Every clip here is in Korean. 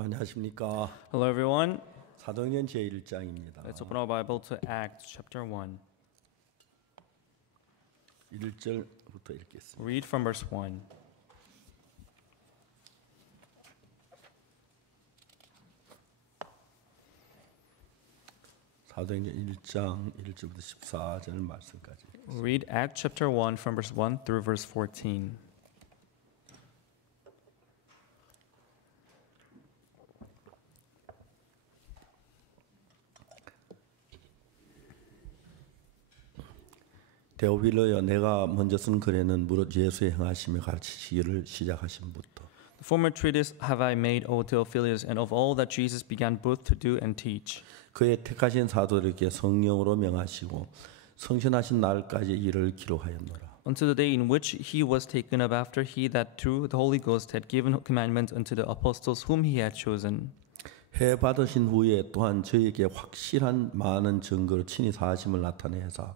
안녕하십니까. Hello everyone. 사도행전 제1장입니다. Let's open our Bible to Acts chapter 1. 1절부터 읽겠습니다. Read from verse 1. 사도행전 1장 1절부터 14절 말씀까지. Read Acts chapter 1 from verse 1 through verse 14. 데오빌로여, 내가 먼저 쓴 글에는 무릇 예수의 행하심에 가르치시기를 시작하심부터 The former treatise have I made, O Theophilus, and of all that Jesus began both to do and teach. 그의 택하신 사도들에게 성령으로 명하시고 성신하신 날까지 이를 기록하였노라. Unto the day in which he was taken up, after he that through the Holy Ghost had given commandment unto the apostles whom he had chosen. 해 받으신 후에 또한 저에게 확실한 많은 증거로 친히 사심을 나타내사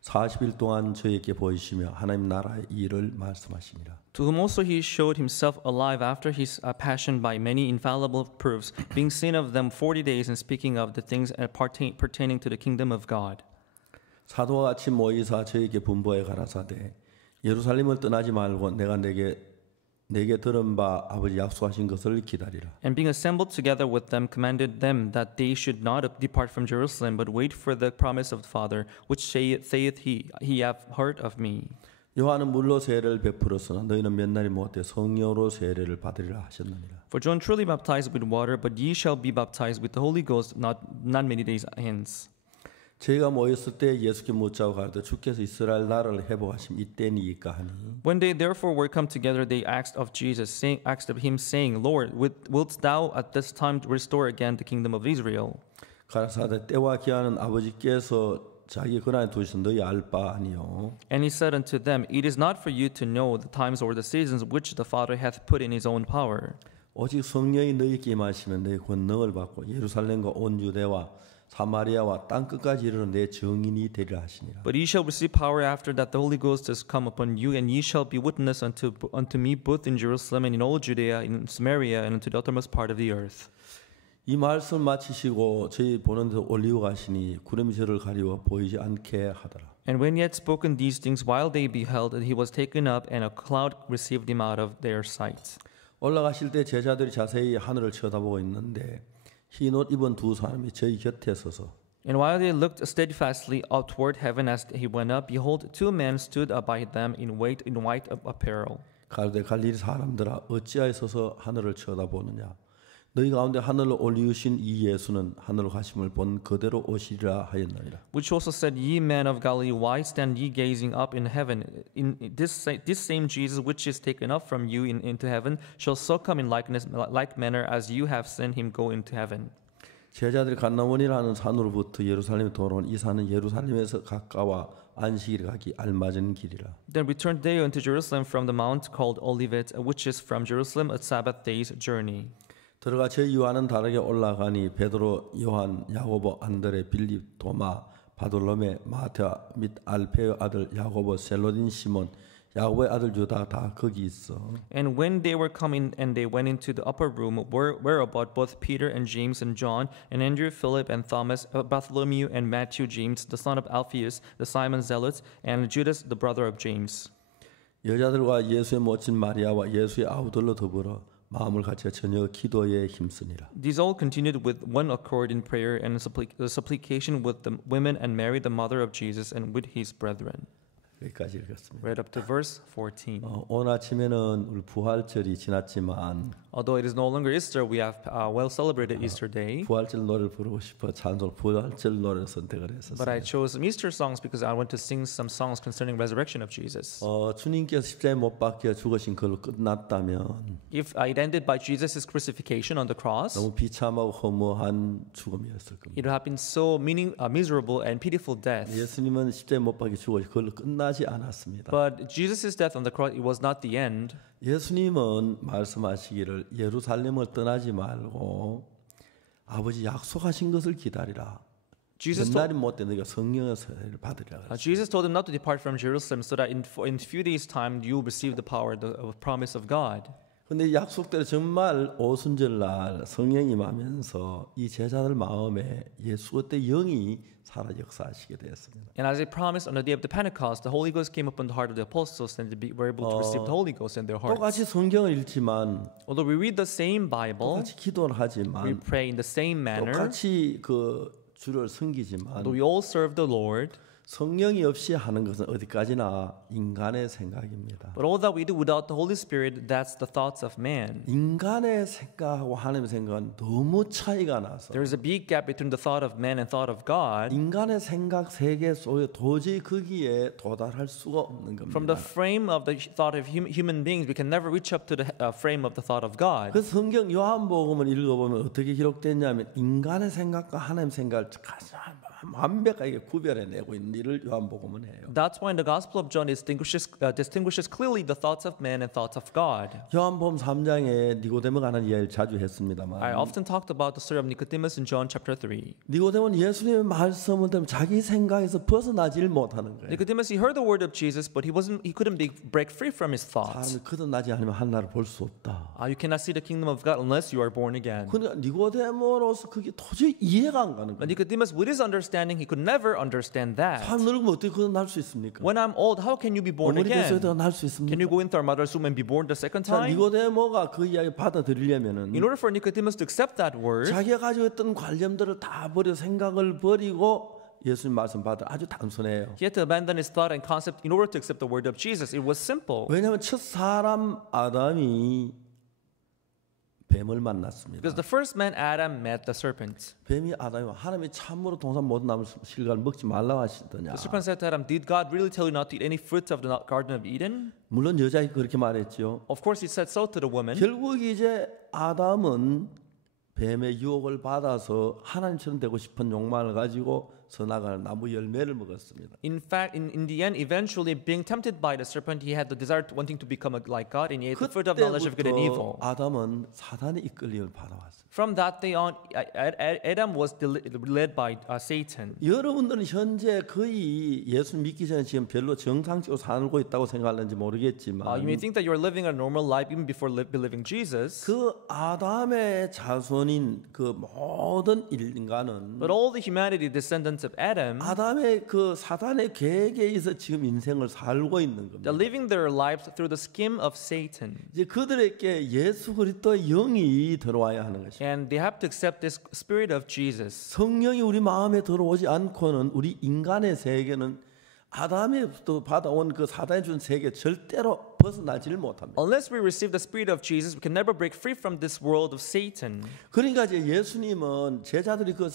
40일 동안 저에게 보이시며 하나님 나라의 일을 말씀하시니라. To whom also he showed himself alive after his passion by many infallible proofs, being seen of them 40 days and speaking of the things pertaining to the kingdom of God. 사도와 같이 모이사 저에게 분부하여 가라사대 예루살렘을 떠나지 말고 내가 내게 들은 바 아버지 약속하신 것을 기다리라. And being assembled together with them, commanded them that they should not depart from Jerusalem, but wait for the promise of the Father, which saith he hath heard of me. 요한은 물로 세례를 베풀었으나 너희는 몇 날이 못해 성령으로 세례를 받으리라 하셨느니라. For John truly baptized with water, but ye shall be baptized with the Holy Ghost not many days hence. 저희가 모였을 때 예수께 묻자고 가르되 주께서 이스라엘 나라를 회복하심 이때니이까 하니. When they therefore were come together, they asked of him, saying, Lord, wilt thou at this time restore again the kingdom of Israel? 가라사대 때와 기한은 아버지께서 자기 권한에 두신 너희 알 바 아니요. And he said unto them, It is not for you to know the times or the seasons which the Father hath put in his own power. 오직 성령이 너희에게 임하시면 너희 권능을 받고 예루살렘과 온 유대와 사마리아와 땅 끝까지 이르러 내 증인이 되리라 하시니라. But ye shall receive power after that the Holy Ghost is come upon you, and ye shall be witness unto me both in Jerusalem and in all Judea, in Samaria, and unto the uttermost part of the earth. 이 말씀을 마치시고 저희 보는 데서 올리고 가시니 구름이 저를 가리워 보이지 않게 하더라. And when he had spoken these things, while they beheld, he was taken up, and a cloud received him out of their sight. 올라가실 때 제자들이 자세히 하늘을 쳐다보고 있는데 흰 옷 입은 두 사람이 저희 곁에 서서 And while they looked steadfastly up toward heaven as he went up, behold, two men stood by them in white apparel. 가로되 갈릴리 사람들아 어찌하여 서서 하늘을 쳐다보느냐. 너희 가운데 하늘로 올리우신 이 예수는 하늘로 가심을 본 그대로 오시리라 하였느니라. Which also said, Ye men of Galilee, why stand ye gazing up in heaven? In this same Jesus which is taken up from you into heaven shall so come in like manner as you have seen him go into heaven. 제자들이 간나원이라는 산으로부터 예루살렘에 돌아온 이 산은 예루살렘에서 가까워 안식일 가기 알맞은 길이라. Then returned they unto Jerusalem from the mount called Olivet, which is from Jerusalem a Sabbath day's journey. 들어가 저희 요한은 다르게 올라가니 베드로, 요한, 야고보, 안드레, 빌립, 도마, 바돌로메, 마테아 및 알페의 아들 야고보, 셀로딘 시몬, 야고보의 아들 유다 다 거기 있어. And when they were come in, and they went into the upper room, where about both Peter and James and John, and Andrew, Philip, and Thomas, Bartholomew, and Matthew, James, the son of Alphaeus, the Simon Zealot, and Judas, the brother of James. 여자들과 예수의 모친 마리아와 예수의 아우들로 더불어 마음을 같이 전혀 기도에 힘쓰니라. These all continued with one accord in prayer and supplication with the women and Mary, the mother of Jesus, and with his brethren. 여기까지 읽었습니다. Right up to verse 14. 오늘 아침에는 우리 부활절이 지났지만 Although it is no longer Easter, we have well celebrated Easter Day. 부활절 노래를 부르고 싶어 찬송 부활절 노래를 선택을 But I 했었어요. chose some Easter songs because I want to sing some songs concerning resurrection of Jesus. 주님께서 십자가에 못 박혀 죽으신 걸로 끝났다면 If it ended by Jesus' crucifixion on the cross, 너무 비참하고 허무한 죽음이었을 겁니다. it would have been so miserable and pitiful death. 예수님은 십자가에 못 박혀 죽으신 걸로 끝나지 않았습니다. But Jesus' death on the cross, it was not the end. 예수님은 말씀하시기를 예루살렘을 떠나지 말고 아버지 약속하신 것을 기다리라. 몇 날이 못돼 너희가 성령의 세례를 받으리라. Jesus told them not to depart from Jerusalem so that in few days' time you will receive the power, the promise of God. 근데 약속대로 정말 오순절날 성령이 임하면서 이 제자들 마음에 예수 그때 영이 살아 역사하시게 되었습니다. And as I promised, on the day of the Pentecost, the Holy Ghost came upon the heart of the apostles, and they were able to receive the Holy Ghost in their hearts. 똑같이 성경을 읽지만 Although we read the same Bible, 똑같이 기도를 we 하지만 pray in the same manner, 똑같이 그 주를 섬기지만 though we all serve the Lord, 성령이 없이 하는 것은 어디까지나 인간의 생각입니다. but all that we do without the Holy Spirit, that's the thoughts of man. 인간의 생각하고 하나님의 생각은 너무 차이가 나서 There is a big gap between the thought of man and thought of God. 인간의 생각 세계 속에 도저히 거기에 도달할 수가 없는 From the 겁니다. frame of the thought of human beings, we can never reach up to the frame of the thought of God. 그 성경 요한복음을 읽어보면 어떻게 기록됐냐면 인간의 생각과 하나님의 생각을 가장 완벽하게 구별해내고 있는 일을 요한복음은 해요. That's why in the Gospel of John it distinguishes clearly the thoughts of man and thoughts of God. 요한복음 3장에 니고데모가 하는 이야기를 자주 I 했습니다만 often talked about the story of Nicodemus in John chapter 3. 니고데모는 예수님의 말씀을 들으면 자기 생각에서 벗어나질 못하는 거예요. Nicodemus, he heard the word of Jesus, but he couldn't break free from his thoughts. 사람이 거듭나지 않으면 하나님을 볼 수 없다. You cannot see the kingdom of God unless you are born again. 그러니까 니고데모로서 그게 도저히 이해가 안 가는 But 거예요. Nicodemus, with his understanding, he could never understand that. 사람 늙으면 어떻게 거듭날 수 있습니까? When I'm old, how can you be born 어머니 뱃속에 again? 들어갈 수 있습니까? Can you go into our mother's womb and be born the second 자, time? 니고데모가 그 이야기 받아들이려면은 In order for Nicodemus to accept that word, 자기가 가지고 있던 관념들을 다 버려 생각을 버리고 예수님 말씀 받아 아주 단순해요. he had to abandon his thought and concept in order to accept the word of Jesus. It was simple. 왜냐하면 첫 사람 아담이 뱀을 만났습니다. Because the first man, Adam, met the serpent. 뱀이 아담이 하나님이 참으로 동산 모든 나무 실과를 먹지 말라고 하시더냐. The serpent said to Adam, did God really tell you not to eat any fruit of the Garden of Eden? 물론 여자가 그렇게 말했죠. Of course, he said so to the woman. 결국 이제 아담은 뱀의 유혹을 받아서 하나님처럼 되고 싶은 욕망을 가지고 선악과의 나무 열매를 먹었습니다. In fact, in the end, eventually being tempted by the serpent, he had the desire wanting to become like God, and he ate the fruit of knowledge of good and evil. 그때부터 아담은 사단의 이끌림을 받아왔어요. From that day on, Adam was led by Satan. 여러분들은 현재 거의 예수 믿기 전에 지금 별로 정상적으로 살고 있다고 생각하는지 모르겠지만 You may think that you're living a normal life even before believing Jesus. 그 아담의 자손인 그 모든 인간은 But all the humanity descendants of Adam, 아담의 그 사단의 계획에 의해서 지금 인생을 살고 있는 겁니다. they're living their lives through the scheme of Satan. 이제 그들에게 예수 그리스도의 영이 들어와야 하는 것입니다. And they have to accept this spirit of Jesus. 성령이 우리 마음에 들어오지 않고는 우리 인간의 세계는 아담에부터 받아온 그 사단이 준 세계 절대로 벗어나지를 못합니다. Unless we receive the spirit of Jesus, we can never break free from this world of Satan. 그러니까 이제 예수님은 제자들이 그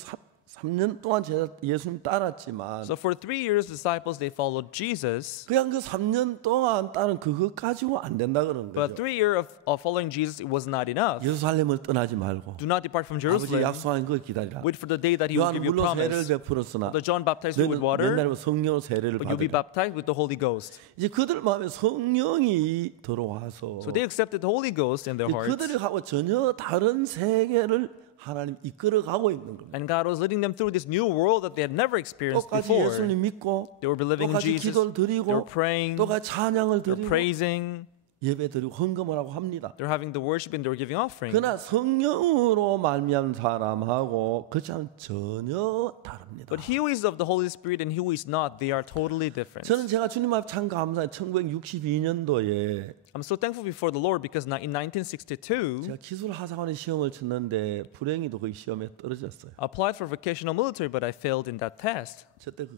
3년 동안 예수님 따랐지만 So for 3 years, disciples, they followed Jesus. 그냥 그 3년 동안 따른 그것 가지고 안 된다 그런 But 거죠. 3 years of following Jesus, it was not enough. 예루살렘을 떠나지 말고 Do not depart from 아버지 Jerusalem. 약속한 걸 기다리라. Wait for the day that He will 요한 give you 물로 세례를 promise. 베풀었으나 The John baptized you with 너는 water, 옛날에 성령으로 세례를 but you'll be 받으라. baptized with the Holy Ghost. 이제 그들 마음에 성령이 들어와서 So they accepted the Holy Ghost in their hearts. 그들이 하고 전혀 다른 세계를 하나님 이끌어가고 있는 겁니다. And God was leading them through this new world that they had never experienced 똑같이 before. 예수님 믿고 They were believing in 똑같이 Jesus. 기도를 They 드리고 were praying. 똑같이 찬양을 They're 드리고 praising. 예배 드리고 헌금을 하고 합니다. They're having the worship and they're giving offering. 그러나 성령으로 말미암은 사람하고 그렇지 않은 전혀 다릅니다. But he who is of the Holy Spirit and he who is not, they are totally different. 저는 제가 주님 앞에 참 감사해요. 1962년도에 I'm so thankful before the Lord because in 1962, 제가 기술 하사관의 시험을 쳤는데 불행히도 그 시험에 떨어졌어요. I applied for vocational military, but I failed in that test.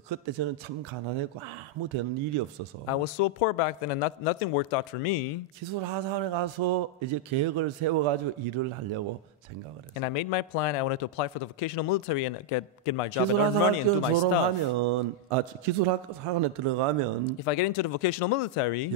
그때 저는 참 가난했고 아무 되는 일이 없어서 I was so poor back then and nothing worked out for me. 기술 하사관에 가서 이제 계획을 세워가지고 일을 하려고 생각을 했어요. And I made my plan. I wanted to apply for the vocational military and get my job and 기술 earn money and do 하사학교 my stuff. 졸업하면 기술 학원에 들어가면 If I get into the vocational military,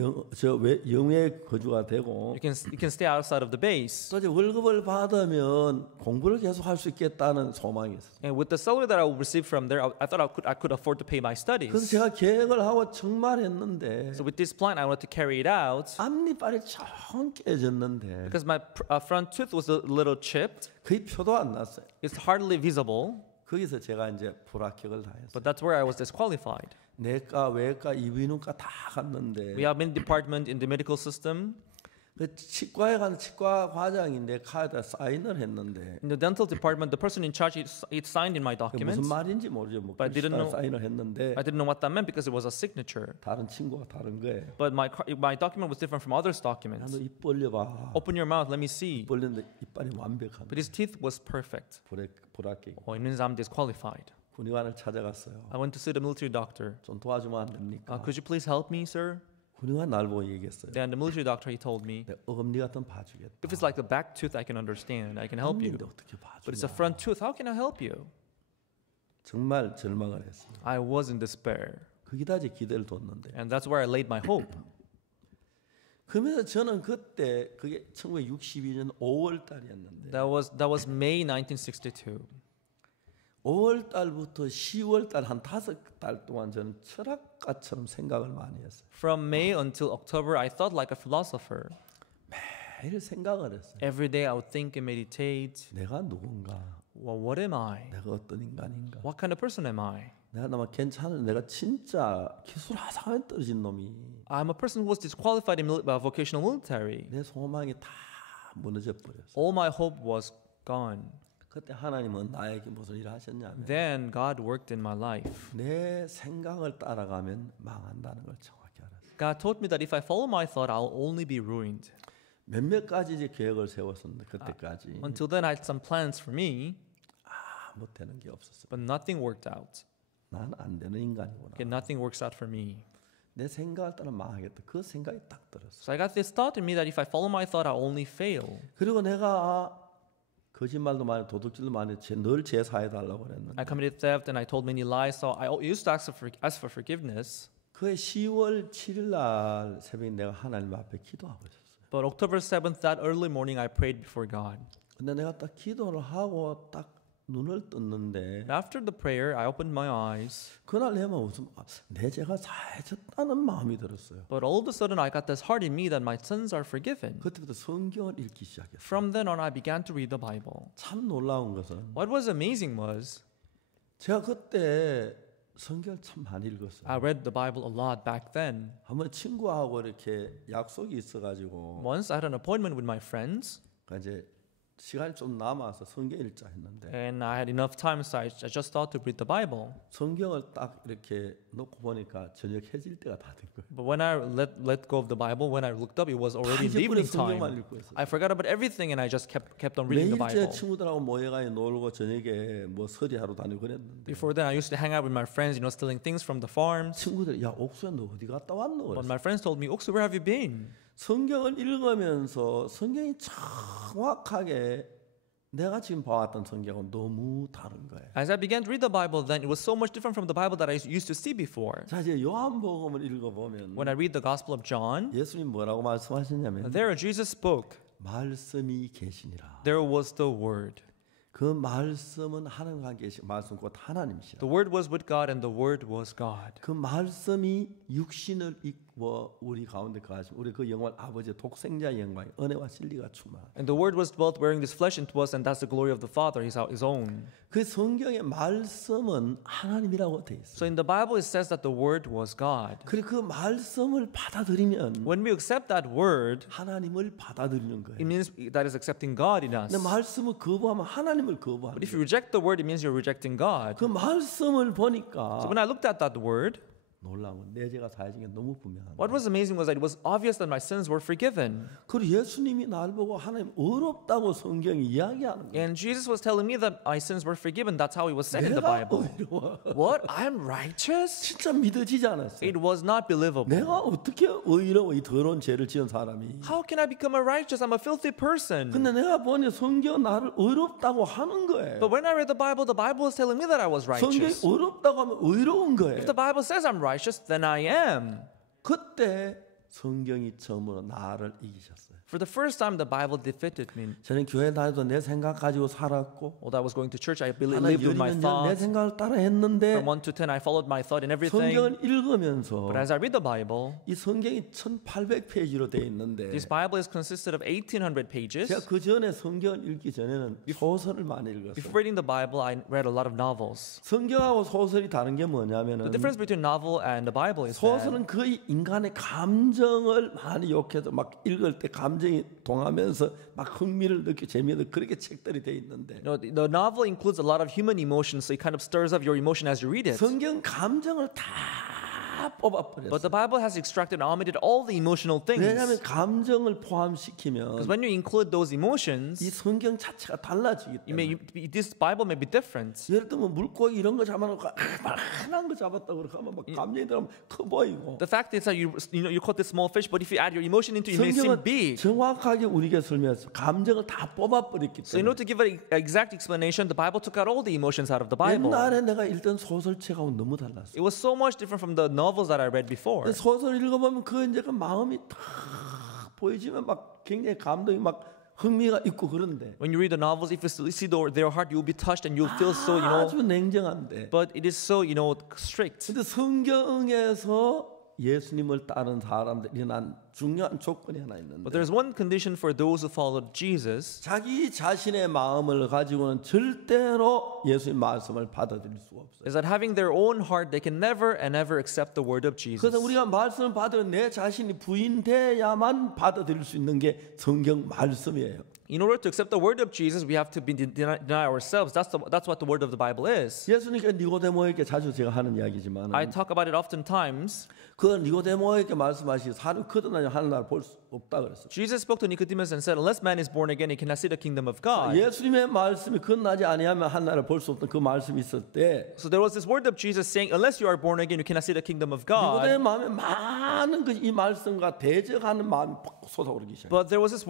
영외 거주가 되고 you can stay outside of the base. 또 이제 월급을 받으면 공부를 계속 할 수 있겠다는 소망이 있었어요. And with the salary that I will receive from there, I thought I could afford to pay my studies. 그래서 제가 계획을 하고 정말 했는데 So with this plan, I wanted to carry it out 앞니빨이 좀 깨졌는데 because my front tooth was a little chipped. 거의 표도 안 났어요. It's hardly visible, 거기서 제가 이제 불합격을 다 했어요. but that's where I was disqualified. 내과, 외과, 이비인후과 다 갔는데 We have many departments in the medical system. 그 치과에 간 치과 과장이 내 카드에 사인을 했는데 In the dental department, the person in charge it signed in my 그게 documents. 무슨 말인지 모르죠. 뭐 But I didn't know- 사인을 했는데 I didn't know what that meant because it was a signature. 다른 친구가 다른 거예요. But my document was different from others' 야, documents. 너 입 벌려봐. Open your mouth, let me see. 벌렸는데 이빨이 완벽한 But his teeth was perfect. 불합격. Oh, it means I'm disqualified. 군의관을 찾아갔어요. I went to see the military doctor. 좀 도와주면 안 됩니까? Could you please help me, sir? 군의관 날 보고 얘기했어요. Then the military doctor, he told me, 내가 어금니 같은 봐주겠다. if it's like the back tooth, I can understand. I can help you. 어금니인데 어떻게 But it's a 봐주냐? front tooth. How can I help you? 정말 절망을 했어요. I was in despair. 거기다 이제 기대를 뒀는데. And that's where I laid my hope. 그러면서 저는 그때 그게 1962년 5월 달이었는데 That was May 1962. 5월 달부터 10월 달 한 5달 동안 저는 철학가처럼 생각을 많이 했어요. From May until October, I thought like a philosopher. 매일 생각을 했어요. Every day I would think and meditate. 내가 누군가? Well, what am I? 내가 어떤 인간인가? What kind of person am I? 내가 아마 괜찮은 내가 진짜 기술 하상에 떨어진 놈이 I'm a person who was disqualified in vocational military. 내 소망이 다 무너져 버렸어. All my hope was gone. 그때 하나님은 나에게 무슨 일을 하셨냐면 Then God worked in my life. 내 생각을 따라가면 망한다는 걸 정확히 알았어요. God told me that if I follow my thought, I'll only be ruined. 몇몇 가지 이제 계획을 세웠었는데 그때까지 Until then, I had some plans for me, 못 되는 게 없었어. but nothing worked out. 난 안 되는 인간이구나. Okay, nothing works out for me. 내 생각을 따라 망하겠다. 그 생각이 딱 들었어. So I got this thought in me that if I follow my thought, I'll only fail. 그리고 내가 거짓말도 많이 도둑질도 많이 늘 제사해 달라고 그랬는데 I committed theft and I told many lies, so I used to ask for forgiveness. 그해 10월 7일 날 새벽에 내가 하나님 앞에 기도하고 있었어요. But October 7th, that early morning, I prayed before God. 근데 내가 딱 기도를 하고 딱 눈을 떴는데 After the prayer, I opened my eyes, 그날 내가 무슨 내 죄가 사해졌다는 마음이 들었어요. but all of a sudden, I got this heart in me that my sins are forgiven. 그때부터 성경을 읽기 시작했어요. From then on, I began to read the Bible. 참 놀라운 것은 What was amazing was 제가 그때 성경을 참 많이 읽었어요. I read the Bible a lot back then. 한번 친구하고 이렇게 약속이 있어가지고 Once I had an appointment with my friends, 그러니까 이제 시간이 좀 남아서 성경 읽자 했는데 and I had enough time, so I just thought to read the Bible. 성경을 딱 이렇게 놓고 보니까 저녁 해질 때가 다 된 거예요. But when I let go of the Bible, when I looked up, it was already in the 이제 evening 성경만 time. 읽고 있어요. I forgot about everything, and I just kept on reading the 매일째 Bible. 친구들하고 모여가 놀고 저녁에 뭐 서리하러 다니고 그랬는데 Before then, I used to hang out with my friends, stealing things from the farms. 친구들이 야 옥수야 너 어디 갔다 왔노? But 그랬어. my friends told me, "Oksu, where have you been?" 성경을 읽으면서 성경이 정확하게 내가 지금 봐왔던 성경은 너무 다른 거예요. As I began to read the Bible, then it was so much different from the Bible that I used to see before. 자 이제 요한복음을 읽어보면 When I read the Gospel of John, 예수님 뭐라고 말씀하셨냐면 there Jesus spoke. 말씀이 계시니라. There was the Word. 그 말씀은 하나님과 계시 말씀 곧 하나님이시라. The Word was with God, and the Word was God. 그 말씀이 육신을 입고 우리 가운데 거하시고 우리 그 영광 아버지의 독생자 영광 은혜와 진리가 충만. And the Word was both wearing this flesh into us, and that's the glory of the Father, His own. 그 성경의 말씀은 하나님이라고 돼 있어요. So in the Bible, it says that the Word was God. 그리고 그 말씀을 받아들이면 When we accept that Word, 하나님을 받아들이는 거예요. it means that is accepting God in us. 근데 말씀을 거부하면 하나님을 거부하는 But if 거예요. you reject the Word, it means you're rejecting God. 그 말씀을 보니까 So when I looked at that Word, 놀라운 건 내 죄가 사해진 게 너무 분명한 what 거예요. was amazing was that it was obvious that my sins were forgiven. 그리고 예수님이 날 보고 하나님 어렵다고 성경이 이야기하는 거예요. And Jesus was telling me that my sins were forgiven. That's how it was said in the 내가 Bible. 어려워. What? I'm righteous? 진짜 믿어지지 않았어요. It was not believable. 내가 어떻게 의로워 이 더러운 죄를 지은 사람이. How can I become a righteous? I'm a filthy person. 근데 내가 보니 성경 나를 의롭다고 하는 거예요. But when I read the Bible was telling me that I was 성경이 righteous. 의롭다고 하면 의로운 거예요. If the Bible says I'm righteous, then I am. 그때 성경이 처음으로 나를 이기셨어요. For the first time, the Bible defeated me. 저는 교회 다니도 내 생각 가지고 살았고 While I was going to church, I 하나 lived with my 내 thoughts. 생각을 따라 했는데 From 1 to 10, I followed my thought in everything. 성경을 읽으면서 But as I read the Bible, 이 성경이 1800페이지로 되어 있는데 this Bible is consisted of 1,800 pages. 제가 그 전에 성경을 읽기 전에는 소설을 많이 읽었어요. Before reading the Bible, I read a lot of novels. 성경하고 소설이 다른 게 뭐냐면은 The difference between novel and the Bible is that 소설은 거의 인간의 감정을 많이 욕해서 막 읽을 때 감정 감정이 동하면서 막 흥미를 느끼고 재미를 그렇게 책들이 돼 있는데 You know, the novel includes a lot of human emotions, so it kind of stirs up your emotion as you read it. 성경 감정을 다 뽑아버렸어요. But the Bible has extracted and omitted all the emotional things. 왜냐하면 감정을 Because 포함시키면 when you include those emotions, 이 성경 자체가 달라지기 때문에 this Bible may be different. 예를 들면 물고기 이런 거 잡아놓고 만한 거 잡았다고 그렇게 하면 막 감정이 들어가면 커 보이고 The fact is that you caught this small fish, but if you add your emotion into it, it may seem 성경은 big. 정확하게 우리에게 설명해서 감정을 다 뽑아버렸기 So 때문에 to give an exact explanation, the Bible took out all the emotions out of the Bible. 옛날에 내가 읽던 소설책하고 너무 달랐어. It was so much different from the novels that I read before. 소설 읽어보면 그 이제 그 마음이 다 보이지만 막 굉장히 감동이 막 흥미가 있고 그런데 When you read the novels, if you see their heart, you'll be touched and you'll feel so, 아주 냉정한데. but it is so, strict. 근데 성경에서 예수님을 따른 사람들이 난 중요한 조건이 하나 있는데 But there's one condition for those who followed Jesus. 자기 자신의 마음을 가지고는 절대로 예수님 말씀을 받아들일 수가 없어요. Is that having their own heart, they can never and ever accept the word of Jesus. 그래서 우리가 말씀을 받으면 내 자신이 부인돼야만 받아들일 수 있는 게 성경 말씀이에요. In order to accept the word of Jesus, we have to deny ourselves. That's what the word of the Bible is. 예수님께 니고데모에게 자주 제가 하는 이야기지만 I talk about it oftentimes. 그 니고데모에게 말씀하시기 사람 거듭나지 하늘나라 볼 수 없다 그랬어요. Jesus spoke to Nicodemus and said, unless man is born again, he cannot see the kingdom of God. 예수님의 말씀이 거듭나지 아니하면 하늘나라 볼 수 없던 그 말씀이 있을 때 So there was this word of Jesus saying, unless you are born again, you cannot see the kingdom of God. 니고데모 마음에 많은 이 말씀과 대적하는 마음이 팍 솟아오르기 시작해요. But there was this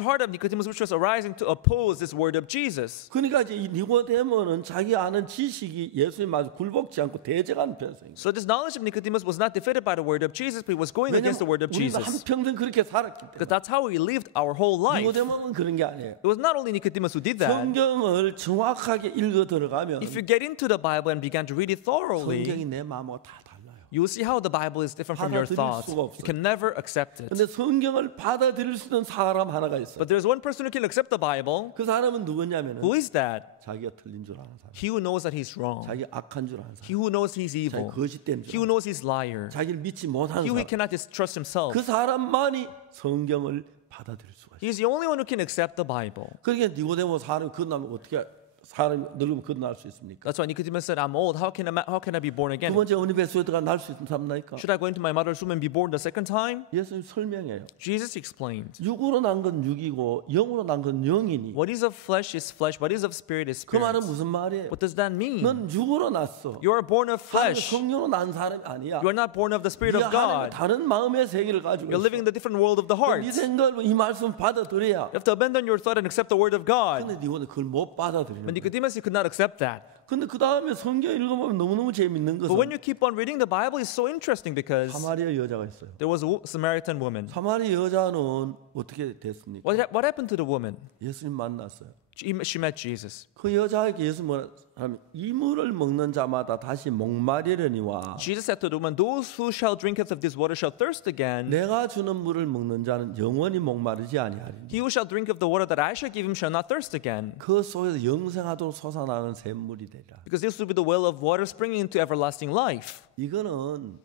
heart of Nicodemus which was arising to oppose this word of Jesus. 그러니까 이제 이 니고데모는 자기 아는 지식이 예수님 말씀 굴복지 않고 대적하는 편성인 거예요. So this knowledge of Nicodemus was not defeated by the word of Jesus, but he was going against the word of 우리가 Jesus. 한평생 그렇게 살았기 Because 때문에 that's how we lived our whole life. It 니고데모는 그런 게 아니에요. was not only Nicodemus who did that. 성경을 정확하게 읽어 들어가면 If you get into the Bible and began to read it thoroughly, 성경이 내 마음하고 다 달라요. you'll see how the Bible is different from your 받아들일 thoughts. 수가 없어요. You can never accept it. 근데 성경을 받아들일 수 있는 사람 하나가 있어요. But there's one person who can accept the Bible. 그 사람은 누구냐면은 Who is that? 자기가 틀린 줄 아는 사람, He who knows that he's wrong. 자기 악한 줄 아는 He 사람, who knows he's 자기 evil. 거짓된 He 줄 who 아는 knows he's liar. 사람, 자기를 믿지 못하는 He who 사람, cannot trust himself. 그 사람만이 성경을 받아들일 수가 있어요. He's the only one who can accept the Bible. 그러니까 니고데모 사람 건너면 어떻게 사람이 늙으면 건너할 수 있습니까? That's why Nicodemus said, I'm old. How can I be born 두 again? 번째 어느 뱃속에 들어가 날 수 있는 사람나니까? Should I go into my mother's womb and be born the second time? 예수님 설명해요. Jesus explained. 육으로 난 건 육이고 영으로 난 건 영이니. What is of flesh is flesh. What is of spirit is 그 말은 spirit. 무슨 말이에요? What does that mean? 넌 육으로 났어. You are born of flesh. 성령으로 난 사람이 아니야. You are not born of the spirit of 네가 하나님과 God. 다른 마음의 세계를 가지고 You're 있어. living in the different world of the heart. 네 You 생각으로 이 말씀 받아들여야. have to abandon your thought and accept the word of God. 근데 니고는 그걸 못 받아들이는 But 거야. Nicodemus, he could not accept that. 근데 그 다음에 성경 읽어보면 너무너무 재밌는 But when 것은 you keep on reading the Bible, it's so interesting because 사마리아 여자가 있어요. there was a Samaritan woman. 사마리아 여자는 어떻게 됐습니까? What happened to the woman? 예수님 만났어요. She met Jesus. 그 여자에게 예수 뭐라 하면 이물을 먹는 자마다 다시 목마르려니와 Jesus said to the woman, those who shall drinketh of this water shall thirst again. 내가 주는 물을 먹는 자는 영원히 목마르지 아니하리니 He who shall drink of the water that I shall give him shall not thirst again. 그 속에서 영생하도록 솟아나는 샘물이 되리라. Because this will be the well of water springing into everlasting life. 이거는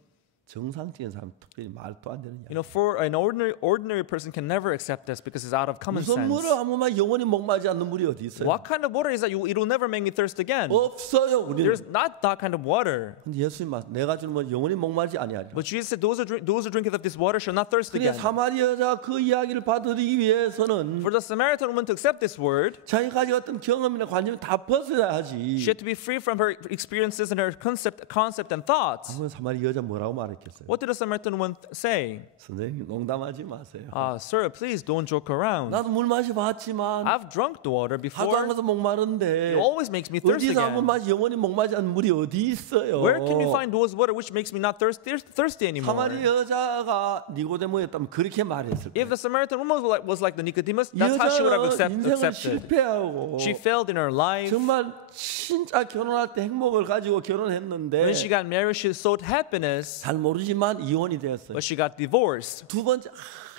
정상적인 사람 특별히 말도 안 되는 이야기. For an ordinary person can never accept this because it's out of common 무슨 sense. 물을 아무만 영원히 목마르지 않는 물이 어디 있어요? What kind of water is that? It will never make me thirst again. 없어요. 우리는. There's not that kind of water. 근데 예수님 말 내가 주는 물 영원히 목마르지 아니하리라. But Jesus said, those who drinketh of this water shall not thirst 근데 again. 사마리아 여자 그 이야기를 받아들이기 위해서는 For the Samaritan woman to accept this word, 자기가 가졌던 경험이나 관념이 다 벗어야지. she had to be free from her experiences and her concept and thoughts. 아무 사마리아 여자 뭐라고 말했겠어요? What did the Samaritan woman say? 선생님 농담하지 마세요. Sir, please don't joke around. 나도 물 마셔봤지만 I've drunk the water 하도 안 before. 가서 목마른데 It always makes me thirst 어디서 한번 again. 마시 영원히 목마르지 않는 물이 어디 있어요? Where can we find those water which makes me not thirsty anymore? 사마리아 여자가 니고데모였다면 그렇게 말했을 If 거예요. the Samaritan woman was like the Nicodemus, that's how she would have 여자는 인생을 accepted. 실패하고 She failed in her life. 정말 진짜 결혼할 때 행복을 가지고 결혼했는데 When she got married, she sought happiness, 잘 모르지만 이혼이 되었어요. but she got divorced. 두 번째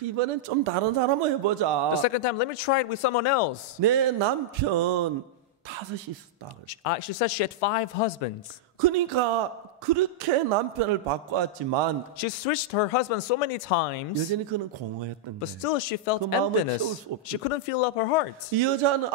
이번엔 좀 다른 사람을 해보자. The second time, let me try it with someone else. 내 남편 5이 있었다. She said she had 5 husbands. 그러니까 그렇게 남편을 바꿔왔지만 She switched her husband so many times, 여전히 그는 공허했던 but 거예요. still she felt 그 마음을 emptiness. 채울 수 없죠. She couldn't fill up her heart. 이 여자는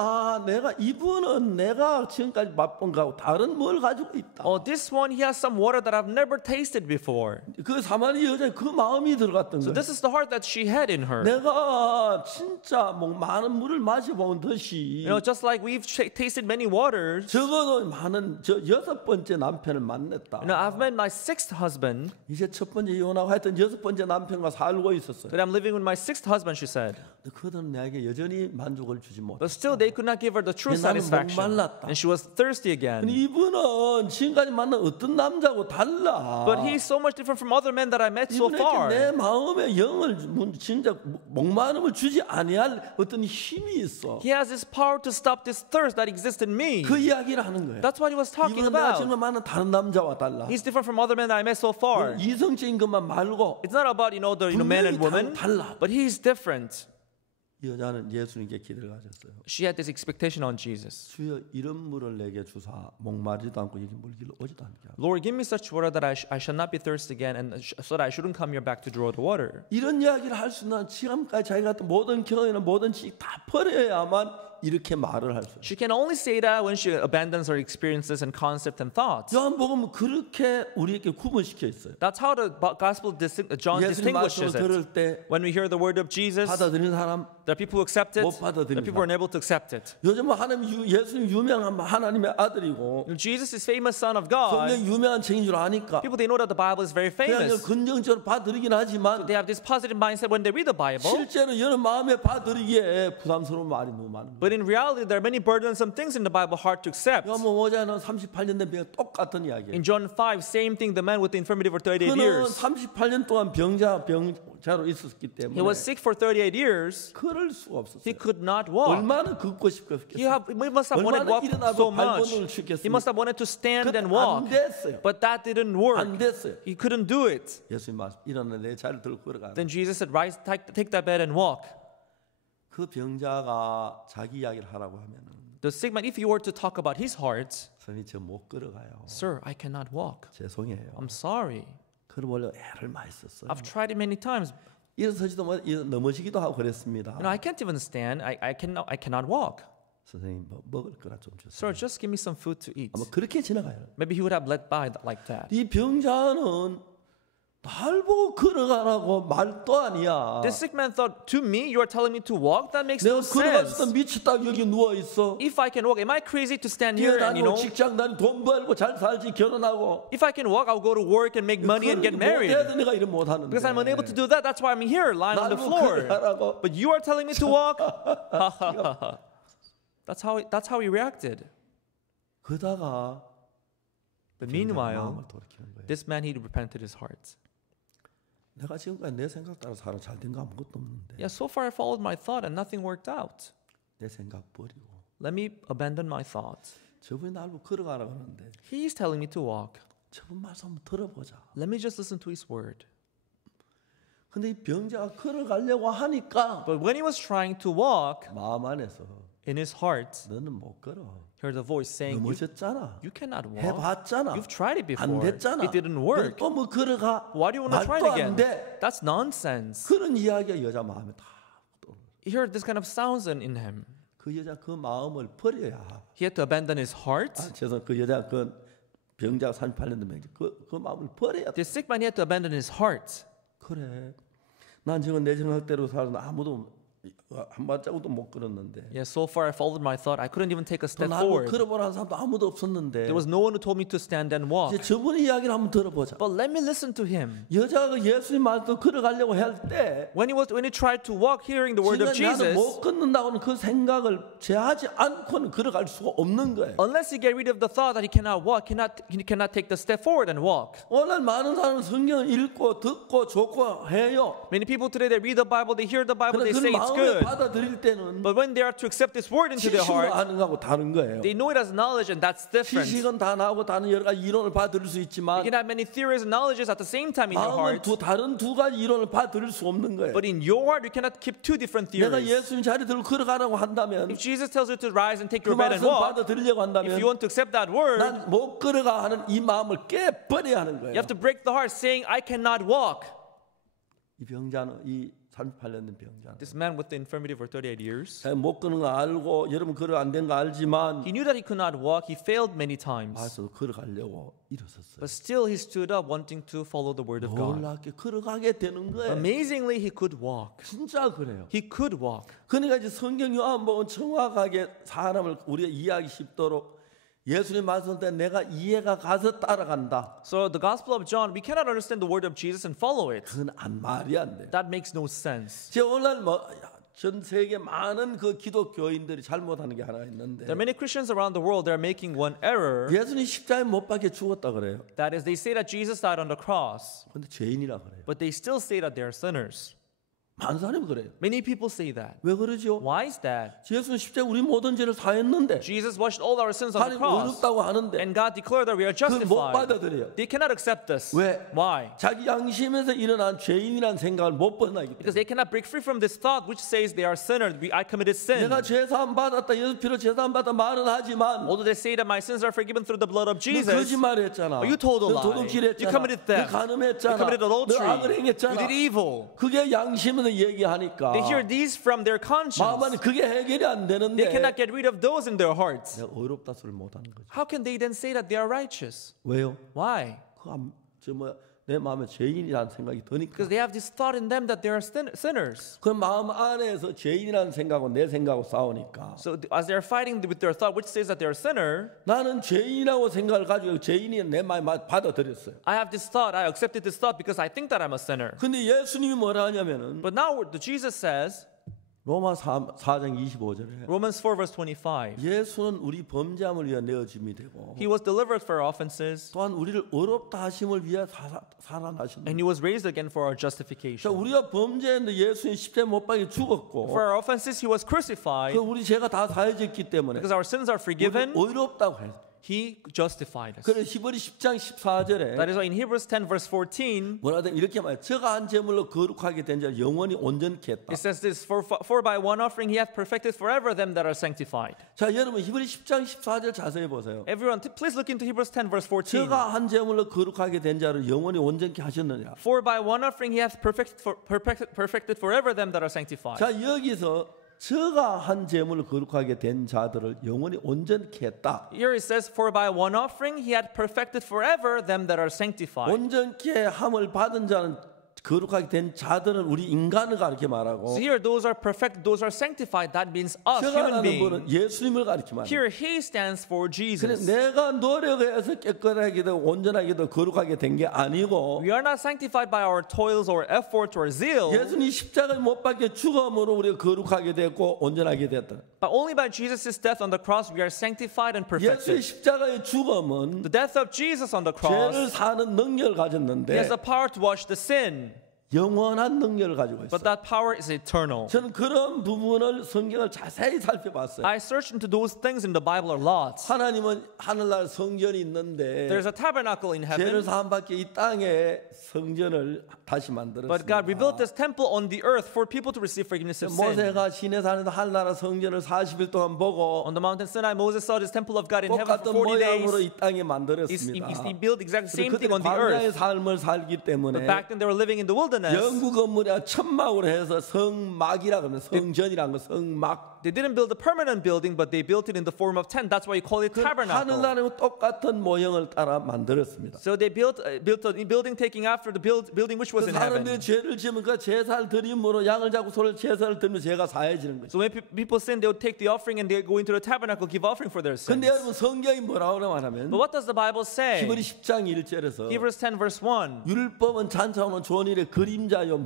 내가 이분은 내가 지금까지 맛본 거하고 다른 뭘 가지고 있다. Oh, this one, he has some water that I've never tasted before. 그 사마리 여자의 그 마음이 들어갔던 So 거예요. this is the heart that she had in her. 내가 진짜 뭐 많은 물을 마셔본 듯이 You know, just like we've tasted many waters. 적어도 많은 저 6번째 남편을 만났다. You know, I've met my sixth husband. 이제 첫 번째 이혼하고 하여튼 6번째 남편과 살고 있었어요. That I'm living with my sixth husband, she said. 그들은 내게 여전히 만족을 주지 못했어. But still, they could not give her the true 나는 satisfaction. 목말랐다. And she was thirsty again. 이분은 지금까지 만난 어떤 남자고 달라. But he's so much different from other men that I met so 이분에게 far. 내 마음에 영을 진짜 목마름을 주지 아니할 어떤 힘이 있어. He has this power to stop this thirst that exists in me. 그 이야기를 하는 거예요. That's what he was talking 이분은 내가 about. 지금 만난 다른 남자와 달라. He's different from other men that I met so far. 이성적인 것만 말고 It's not about, the man and woman, 달라. but he's different. 이 여자는 예수님께 기대를 가졌어요. She had this expectation on Jesus. 주여 이런 물을 내게 주사 목마르지도 않고 여기 물기를 오지도 않게 하소서. Lord, give me such water that I shall not be thirsty again, and so that I shouldn't come here back to draw the water. 이런 이야기를 할 수 있는 지금까지 자기가 했던 모든 경험이나 모든 지식 다 버려야만 이렇게 말을 할 수 있어요. She can only say that when she abandons her experiences and concepts and thoughts. 요한복음은 그렇게 우리에게 구분시켜 있어요. That's how the gospel John 예수님 말씀을 distinguishes it. 들을 때 When we hear the word of Jesus, 받아들이는 사람, there are people who accept it, 못 받아들이는 there are people who are unable to accept it. 요즘은 예수님 유명한 하나님의 아들이고 Jesus is famous son of God. 성경 유명한 책인 줄 아니까 People, they know that the Bible is very 그냥 famous. 긍정적으로 받아들이긴 하지만 They have this positive mindset when they read the Bible. 실제로 여러 마음에 받아들이기에 부담스러운 말이 너무 많은 거예요. But in reality, there are many burdensome things in the Bible hard to accept. 요한복음 5장은 38년 된 병 똑같은 이야기예요. In John 5, same thing, the man with the infirmity for 38 그는 years. 38년 동안 병자로 있었기 때문에 He was sick for 38 years. 걸을 수가 없었어요. He could not walk. 얼마나 걷고 싶겠어요. He must have wanted to walk so much. He must have wanted to stand and walk. 안 됐어요. But that didn't work. 안 됐어요. He couldn't do it. 예수님 말씀 일어나 내 자리를 들고 걸어가. Then Jesus said, rise, take that bed and walk. 그 병자가 자기 이야기를 하라고 하면은 The sick man, if you were to talk about his heart, 선생님 저 못 걸어가요. sir, I cannot walk. 죄송해요. I'm sorry. 걸어보려 애를 많이 썼어요. I've tried it many times. 일어서지도 못 넘어지기도 하고 그랬습니다. I can't even stand. I cannot walk. 선생님 뭐 먹을 거나 좀 주세요. Sir, just give me some food to eat. 아마 그렇게 지나가요. Maybe he would have let by like that. 이 병자는 날 보고 걸어가라고 말도 아니야. This sick man thought, to me, you are telling me to walk? That makes 내가 no 걸어갈 수 sense. 미쳤다 여기 누워 있어. If I can walk, am I crazy to stand here and, 뛰어다니고 직장 다니고 돈 벌고 잘 살지 결혼하고. if I can walk, I'll go to work and make money and get married. 못해서 내가 이런 못 하는데. Because I'm unable to do that, that's why I'm here, lying on the floor. 걸어가라고. But you are telling me to walk? That's how he reacted. 그러다가 But 마음을 meanwhile, 돌이키는 거예요. this man, he repented his heart. 내가 지금까지 내 생각 따라 살아 잘된 거 아무것도 없는데 Yeah, so far I followed my thought and nothing worked out. 내 생각 버리고 Let me abandon my thoughts. 저분이 나를 보고 걸어가라 그러는데 He's telling me to walk. 저분 말씀 한번 들어보자. Let me just listen to his word. 근데 이 병자가 걸어가려고 하니까 But when he was trying to walk, 마음 안에서 in his heart, 너는 못 걸어. he heard a voice saying, 넘어졌잖아. you cannot walk. 해봤잖아. You've tried it 안 before. 됐잖아. It didn't work. 또 뭐 걸어가. Why do you want to try 말도 it 안 again? 돼. That's nonsense. 그런 이야기가 여자 마음에 다. He heard this kind of sounds in him. 그 여자 그 마음을 버려야. He had to abandon his heart. 죄송 그 여자 그 병자가 38년 된 병자 그 마음을 버려야 돼. The sick man, he had to abandon his heart. 그래. 난 지금 내 생각대로 살았는데 아무도 한 발자국도 못 걸었는데. Yeah, so far I followed my thought. I couldn't even take a 또 step 나를 forward. 걸어보라는 사람도 아무도 없었는데. There was no one who told me to stand and walk. 이제 저분의 이야기를 한번 들어보자. But let me listen to him. 여자가 예수님 말도 걸어가려고 할 때 When he tried to walk, hearing the word of 지금 나는 Jesus, 못 걷는다고는 그 생각을 제하지 않고는 걸어갈 수가 없는 거예요. unless he get rid of the thought that he cannot walk, he cannot take the step forward and walk. 오늘 많은 사람은 성경을 읽고 듣고 좋고 해요. Many people today, they read the Bible, they hear the Bible, they say it's it's 마음에 good. 받아들일 때는 But when they are to accept this word into their 지식으로 heart, 아는 거하고 다른 거예요. they know it as knowledge, and that's different. You 지식은 다 나오고 다른 여러 가지 이론을 받아들일 수 있지만 can have many theories and knowledges at the same time in your 마음은 heart. 다른 두 가지 이론을 받아들일 수 없는 거예요. But in your heart, you cannot keep two different 내가 theories. 예수님 자리 들고 걸어가라고 한다면 If Jesus tells you to rise and take 그 your bed and 말씀 walk, 받아들이려고 한다면 if you want to accept that word, 난 못 걸어가 하는 이 마음을 깨버려야 하는 거예요. you have to break the heart saying, I cannot walk. 이 병자는 이 38년 된 병자는 This man with the infirmity for 38 years, 못 걷는 거 알고 여러분 걸어 안 된 거 알지만 he knew that he could not walk. He failed many times. 와서 걸어가려고 일어섰어요. But still he stood up wanting to follow the word of God. 놀랍게 걸어가게 되는 거예요. Amazingly, he could walk. 진짜 그래요. He could walk. 그러니까 이제 성경 요한복음 정확하게 사람을 우리가 이해하기 쉽도록 예수님 말씀 때 내가 이해가 가서 따라간다. So the Gospel of John, we cannot understand the word of Jesus and follow it. 그건 말이 안 돼. That makes no sense. 제가 오늘 전 세계 많은 그 기독교인들이 잘못하는 게 하나 있는데 There are many Christians around the world that are making one error. 예수님 십자가에 못 박혀 죽었다 그래요. That is, they say that Jesus died on the cross, 근데 죄인이라 그래요. but they still say that they are sinners. 많은 사람이 그래요. Many people say that. 왜 그러죠? Why is that? 예수는 십자가에 우리 모든 죄를 사했는데 Jesus washed all our sins on the 하나님 cross, 어렵다고 하는데 and God declared that we are 그걸 못 justified. 받아들여요. They cannot accept this. 왜? Why? 자기 양심에서 일어난 죄인이라는 생각을 못 벗어나기 Because 때문에 they cannot break free from this thought which says they are sinners. I committed sin. 내가 죄사함 받았다 예수 피로 죄사함 받았다 말은 하지만 Although they say that my sins are forgiven through the blood of 너 Jesus, 거짓말했잖아. you told a 너 lie. 도둑질했잖아. You committed theft. 너 간음했잖아. you committed 너 adultery. 악을 You 행했잖아. did evil. 그게 양심에서 얘기하니까 They hear these from their conscience. 마음은 그게 해결이 안 They 되는데 cannot get rid of those in their hearts. 내가 어렵다 소리를 못 하는 거죠. How can they then say that they are righteous? 왜요? Why? 내 마음에 죄인이라는 생각이 드니까. Because they have this thought in them that they are sinners. 그 마음 안에서 죄인이라는 생각하고 내 생각하고 싸우니까 So as they are fighting with their thought which says that they are sinner, 나는 죄인이라고 생각을 가지고 죄인이 내 마음에 받아들였어요. I have this thought, I accepted this thought because I think that I'm a sinner. 근데 예수님이 뭐라 하냐면은 But now Jesus says, 로마 4장 25절에 Romans 4 verse 25, 예수는 우리 범죄함을 위해 내어짐이 되고 He was delivered for our offenses, 또한 우리를 어렵다 하심을 위해 살아나셨다. and He was raised again for our 자, justification. 우리가 범죄했는데 예수님 십자가에 못 박혀 죽었고 For our offenses He was crucified. 그 우리 죄가 다 사해졌기 때문에 Because our sins are forgiven, 어렵다고 해요. He justified us. 그래서 히브리 10장 14절에 That is why in Hebrews 10 verse 14, 뭐라든 이렇게 말해요. 저가 한 제물로 거룩하게 된 자를 영원히 온전케 했다. it says this, for by one offering He hath perfected forever them that are sanctified. 자, 여러분 히브리 10장 14절 자세히 보세요. Everyone, please look into Hebrews 10 verse 14. 저가 한 제물로 거룩하게 된 자를 영원히 온전케 하셨느냐. For by one offering He hath perfected forever them that are sanctified. 자, 여기서 저가 한 제물을 거룩하게 된 자들을 영원히 온전케 했다. Here it says, for by one offering He had perfected forever them that are sanctified. 온전케 함을 받은 자는 거룩하게 된 자들은 우리 인간을 가르쳐 말하고 So here, those are perfect, those are sanctified. That means us, 저가 human 하는 beings. 분은 예수님을 가르쳐 말하고 Here, He stands for 그래, Jesus. 내가 노력해서 깨끗하게도 온전하게도 거룩하게 된 게 아니고 We are not sanctified by our toils or efforts or zeal, 예수님 십자가에 못 박혀 죽음으로 우리가 거룩하게 됐고 온전하게 됐다. but only by Jesus' death on the cross we are sanctified and 예수의 perfected. 십자가의 죽음은 The death of Jesus on the 죄를 cross, 사는 능력을 He 가졌는데 has the power to wash the sin, 영원한 능력을 가지고 but 있어요. that power is eternal. 저는 그런 부분을 성경을 자세히 살펴봤어요. I searched into those things in the Bible a lot. 하나님은 하늘날 성전이 있는데 There's a tabernacle in 죄를 heaven, 사함받게 이 땅에 성전을 다시 but God rebuilt 만들었습니다. this temple on the earth for people to receive forgiveness of sin. 모세가 시내산에서 하늘나라 성전을 40일 동안 보고 On the mountain Sinai, Moses saw this temple of God in heaven for 똑같은 40 모양으로 days. 이 땅에 He 만들었습니다. built exact same 그때 thing on the 광야의 earth. 삶을 살기 But 때문에 back then they were living in the wilderness. 영구 건물에 천막으로 해서 성막이라 그러면 성전이라는 거 성막. They didn't build a permanent building, but they built it in the form of tent. That's why you call it tabernacle. 하늘나라와 똑같은 모형을 따라 만들었습니다. So they built a building taking after the building which was in heaven. 사람들이 죄를 지으면 그 제사를 드림으로 양을 잡고 소를 제사를 드리면 죄가 사해지는 거죠. So when people sin, they would take the offering and they go into the tabernacle, give offering for their sins. 근데 여러분 성경이 뭐라고 말하면 But what does the Bible say? 히브리 10장 1절에서 Hebrews 10 verse 1. 율법은 잔치하는 좋은 일에 그리 그림자요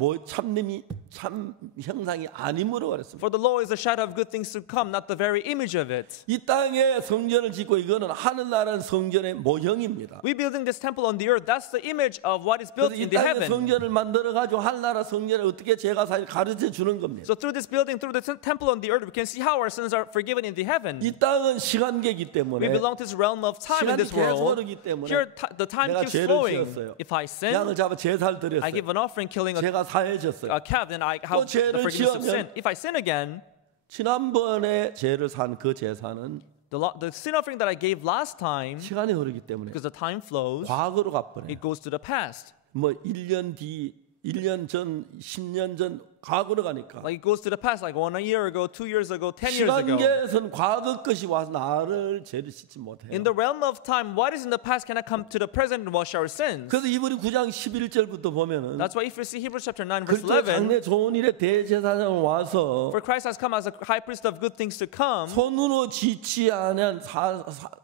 참 형상이 아니므로 그랬습니다. For the law is a shadow of good things to come, not the very image of it. 이 땅에 성전을 짓고 이거는 하늘나라는 성전의 모형입니다. We building this temple on the earth. That's the image of what is built 그래서 이 in the 땅에 heaven. 성전을 만들어 가지고 하늘나라 성전을 어떻게 죄가 사실 가르쳐 주는 겁니다. So through this building, through the temple on the earth, we can see how our sins are forgiven in the heaven. 이 땅은 시간계이기 때문에 We belong to this realm of time in 시간이 this 계속 world. 흐르기 때문에 Here, the time 내가 keeps 죄를 flowing. 지었어요. If I sin, 양을 잡아 제사를 I 드렸어요. give an offering, killing 제가 사해졌어요. a calf, then I have the 죄를 forgiveness of 지으면 sin. If I sin again, 지난번에 죄를 산 그 제사는 the sin offering that I gave last time, 시간이 흐르기 때문에 because the time flows, 과거로 가버려요. it goes to the past. 뭐 1년 뒤, 1년 전, 10년 전 과거로 가니까 Like it goes to the past, like 1 year ago, 2 years ago, 10 years ago. 시간계에서는 과거 것이 와서 나를 죄를 씻지 못해요. In the realm of time, what is in the past cannot come to the present and wash our sins. 그래서 이브리 9장 11절부터 보면은 That's why if you see Hebrews chapter 9 verse 그리스도 11, 장래 좋은 일에 대제사장 와서 for Christ has come as a high priest of good things to come, 손으로 지치 않은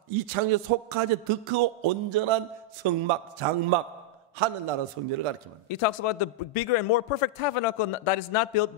이 창조에 속하지 더 크고 온전한 성막 장막 하늘나라 성전을 가리킵니다. he talks about the bigger and more perfect tabernacle that is not built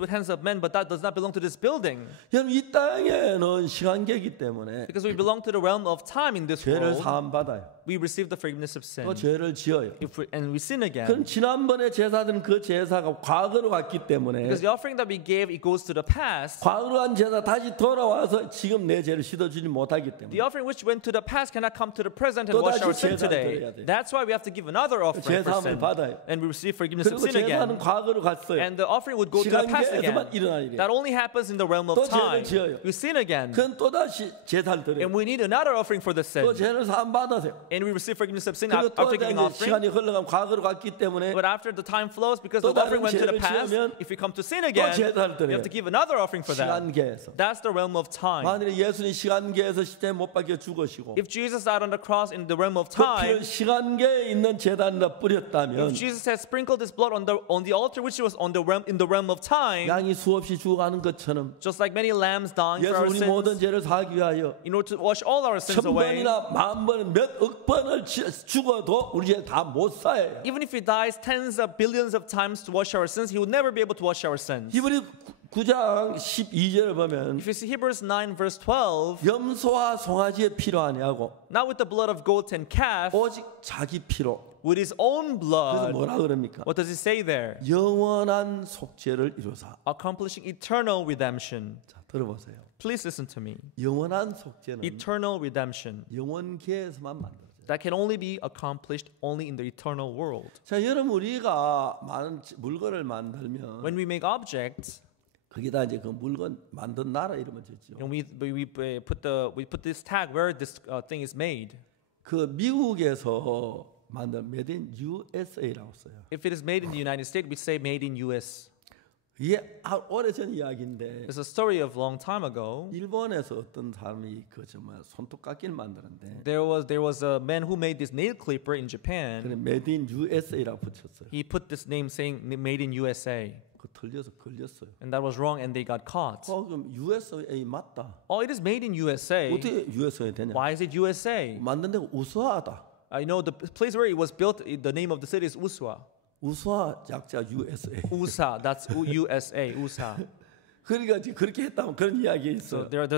with hands of men, but that does not belong to this building. 여러분 이 땅에는 시간계이기 때문에 Because we belong to the realm of time in this 죄를 world, 사함 받아요. we receive the forgiveness of sin. 또 죄를 지어요. And we sin again. 그럼 지난번에 제사드린 그 제사가 과거로 갔기 때문에 Because the offering that we gave, it goes to the past. 과거로 간 제사 다시 돌아와서 지금 내 죄를 씻어주지 못하기 때문에 The offering which went to the past cannot come to the present and 또 wash 다시 our sin 제사를 today. 드려야 돼요. That's why we have to give another offering for 제사함을 sin. 받아요. And we receive forgiveness of 그리고 sin again. 제사는 과거로 갔어요. And the offering would go to the past again. 시간계에서만 일어날 일이에요. That only happens in the realm of 또 time. 죄를 지어요. We sin again. 그건 또 다시 제사를 드려요. And we need another offering for the sin. 또 죄를 사함 받으세요. And we receive forgiveness of sin 그리고 또 after giving 이제 offering. 시간이 흘러가면 과거로 갔기 때문에 But after the time flows, because 또 the offering 다른 went to the 죄를 past, 지으면 if we come to sin again, 제사를 we 드려요. have to give another offering for that. 시간계에서 That's the realm of time. 만일에 예수님 시간계에서 십자가에 못 박혀 죽으시고 If Jesus died on the cross in the realm of 그 time, 피를 시간계에 있는 제단에다 뿌렸다면 if Jesus had sprinkled his blood on the altar which was on the realm in the realm of time, 양이 수없이 죽어가는 것처럼 just like many lambs dying for 예수 our 우리 모든 sins, 죄를 사하기 위하여 in order to wash all our sins away, 1000번이나 10,000번 몇 억 번을 죽어도 우리 죄 다 못 사해요. even if he dies tens of billions of times to wash our sins, he would never be able to wash our sins. 히브리 9장 12절을 보면 If you see Hebrews 9 verse 12, 염소와 송아지의 피로 아니하고 not with the blood of goats and calf, 오직 자기 피로. with his own 그래서 blood. 뭐라 그럽니까? What does he say there? 영원한 속죄를 이루사. Accomplishing eternal redemption. 자, 들어보세요. Please listen to me. 영원한 속죄는 Eternal redemption. 영원계에서만 만들어져요. That can only be accomplished only in the eternal world. 자, 여러분 우리가 많은 물건을 만들면 When we make objects, 거기다 이제 그 물건 만든 나라 이름을 짓죠. and we put this tag where this thing is made. 그 미국에서 만든 Made in USA라고 써요. If it is made in the United States, we say made in US. 이게 오래전 이야기인데 It's a story of long time ago. 일본에서 어떤 사람이 그 정말 손톱깎이를 만드는데 There was a man who made this nail clipper in Japan. 그래 Made in USA라고 붙였어요. He put this name saying made in USA. 그 틀려서 걸렸어요. And that was wrong and they got caught. 그럼 USA 맞다. Oh, it is made in USA. 어떻게 USA 되냐? Why is it USA? 만든 데가 우수하다. I know the place where it was built, the name of the city is Uswa. 우수하 약자 USA. USA, that's USA, USA. 그러니까 지금 그렇게 했다면 그런 이야기 So 있어. there's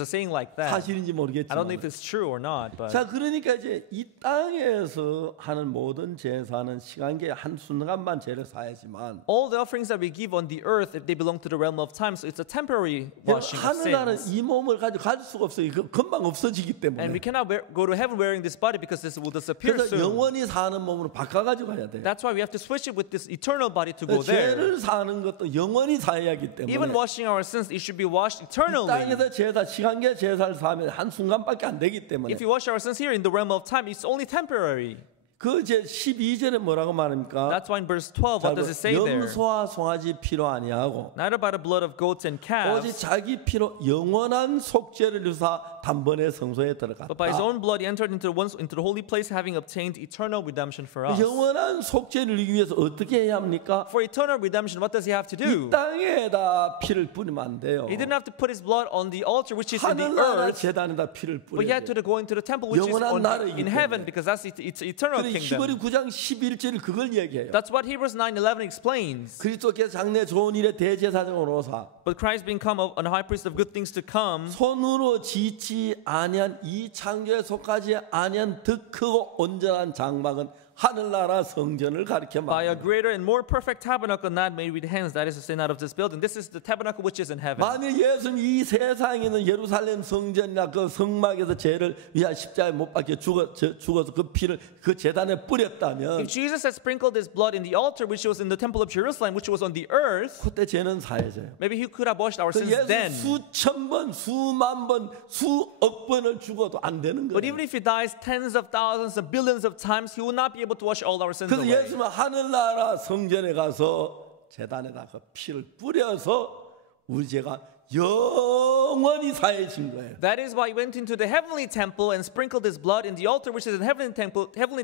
a saying like that. 사실인지 I don't know 모르겠지만. if it's true or not, but 자, 그러니까 이제 이 땅에서 하는 모든 제사는 시간계 한 순간만 죄를 사야지만 all the offerings that we give on the earth, if they belong to the realm of time, so it's a temporary washing of 하늘나라는 sins. 이 몸을 가지고 갈 수가 없어요. 이거 금방 없어지기 And 때문에. we cannot go to heaven wearing this body because this will disappear 그래서 soon. 영원히 사는 몸으로 바꿔가지고 가야 돼. That's why we have to switch it with this eternal body to go there. 죄를 사는 것도 영원히 사야 하기 때문에. Even washing our sins, it should be washed 이 eternally. 땅에서 제사 시간계 제사를 사면 한 순간밖에 안 되기 때문에. If you wash our sins here in the realm of time, it's only temporary. 그 이제 12절에 뭐라고 말합니까? That's why in verse 12, what does it say there? 염소와 송아지 피로 아니하고 Neither by the blood of goats and 오직 calves, 자기 피로 영원한 속죄를 이루사 단번에 성소에 들어갔다. but by his own blood he entered into the holy place, having obtained eternal redemption for us. 영원한 속죄를 이루기 위해서 어떻게 해야 합니까? For eternal redemption, what does he have to 이 do? 땅에다 피를 뿌리면 안 돼요. He didn't have to put his blood on the altar which is in the 하늘나라 earth, 재단에다 피를 but he 뿌려야 had 돼요. to go into the temple which is 영원한 나라이기 in heaven, 때문에. because that's it's eternal kingdom. 히브리 9장 11절이 그걸 얘기해요. That's what Hebrews 9:11 explains. 그리스도께서 장래 좋은 일에 대제사장으로 오사 But Christ being come a high priest of good things to come, 손으로 지치 아니한 이 창조에 속하지 아니한 더 크고 온전한 장막은 하늘나라 성전을 가리켜 by a 말합니다. greater and more perfect tabernacle not made with hands, that is to say, not of this building. This is the tabernacle which is in heaven. 만약 예수님 이 세상에 있는 예루살렘 성전이나 그 성막에서 죄를 위한 십자가에 못 박혀 죽어서 그 피를 그 제단에 뿌렸다면 If Jesus had sprinkled his blood in the altar which was in the temple of Jerusalem, which was on the earth, 그때 죄는 사해져요. maybe he could have washed our 그 sins 예수 then. 수천 번, 수만 번, 수억 번을 죽어도 안 되는 But 거예요. even if he dies tens of thousands and billions of times, he will not be able to wash all our sins 그래서 away. 예수님은 하늘나라 성전에 가서 제단에다 그 피를 뿌려서 우리 죄가 영원히 사해진 거예요. That is why he went into the heavenly temple and sprinkled his blood in the altar which is in heavenly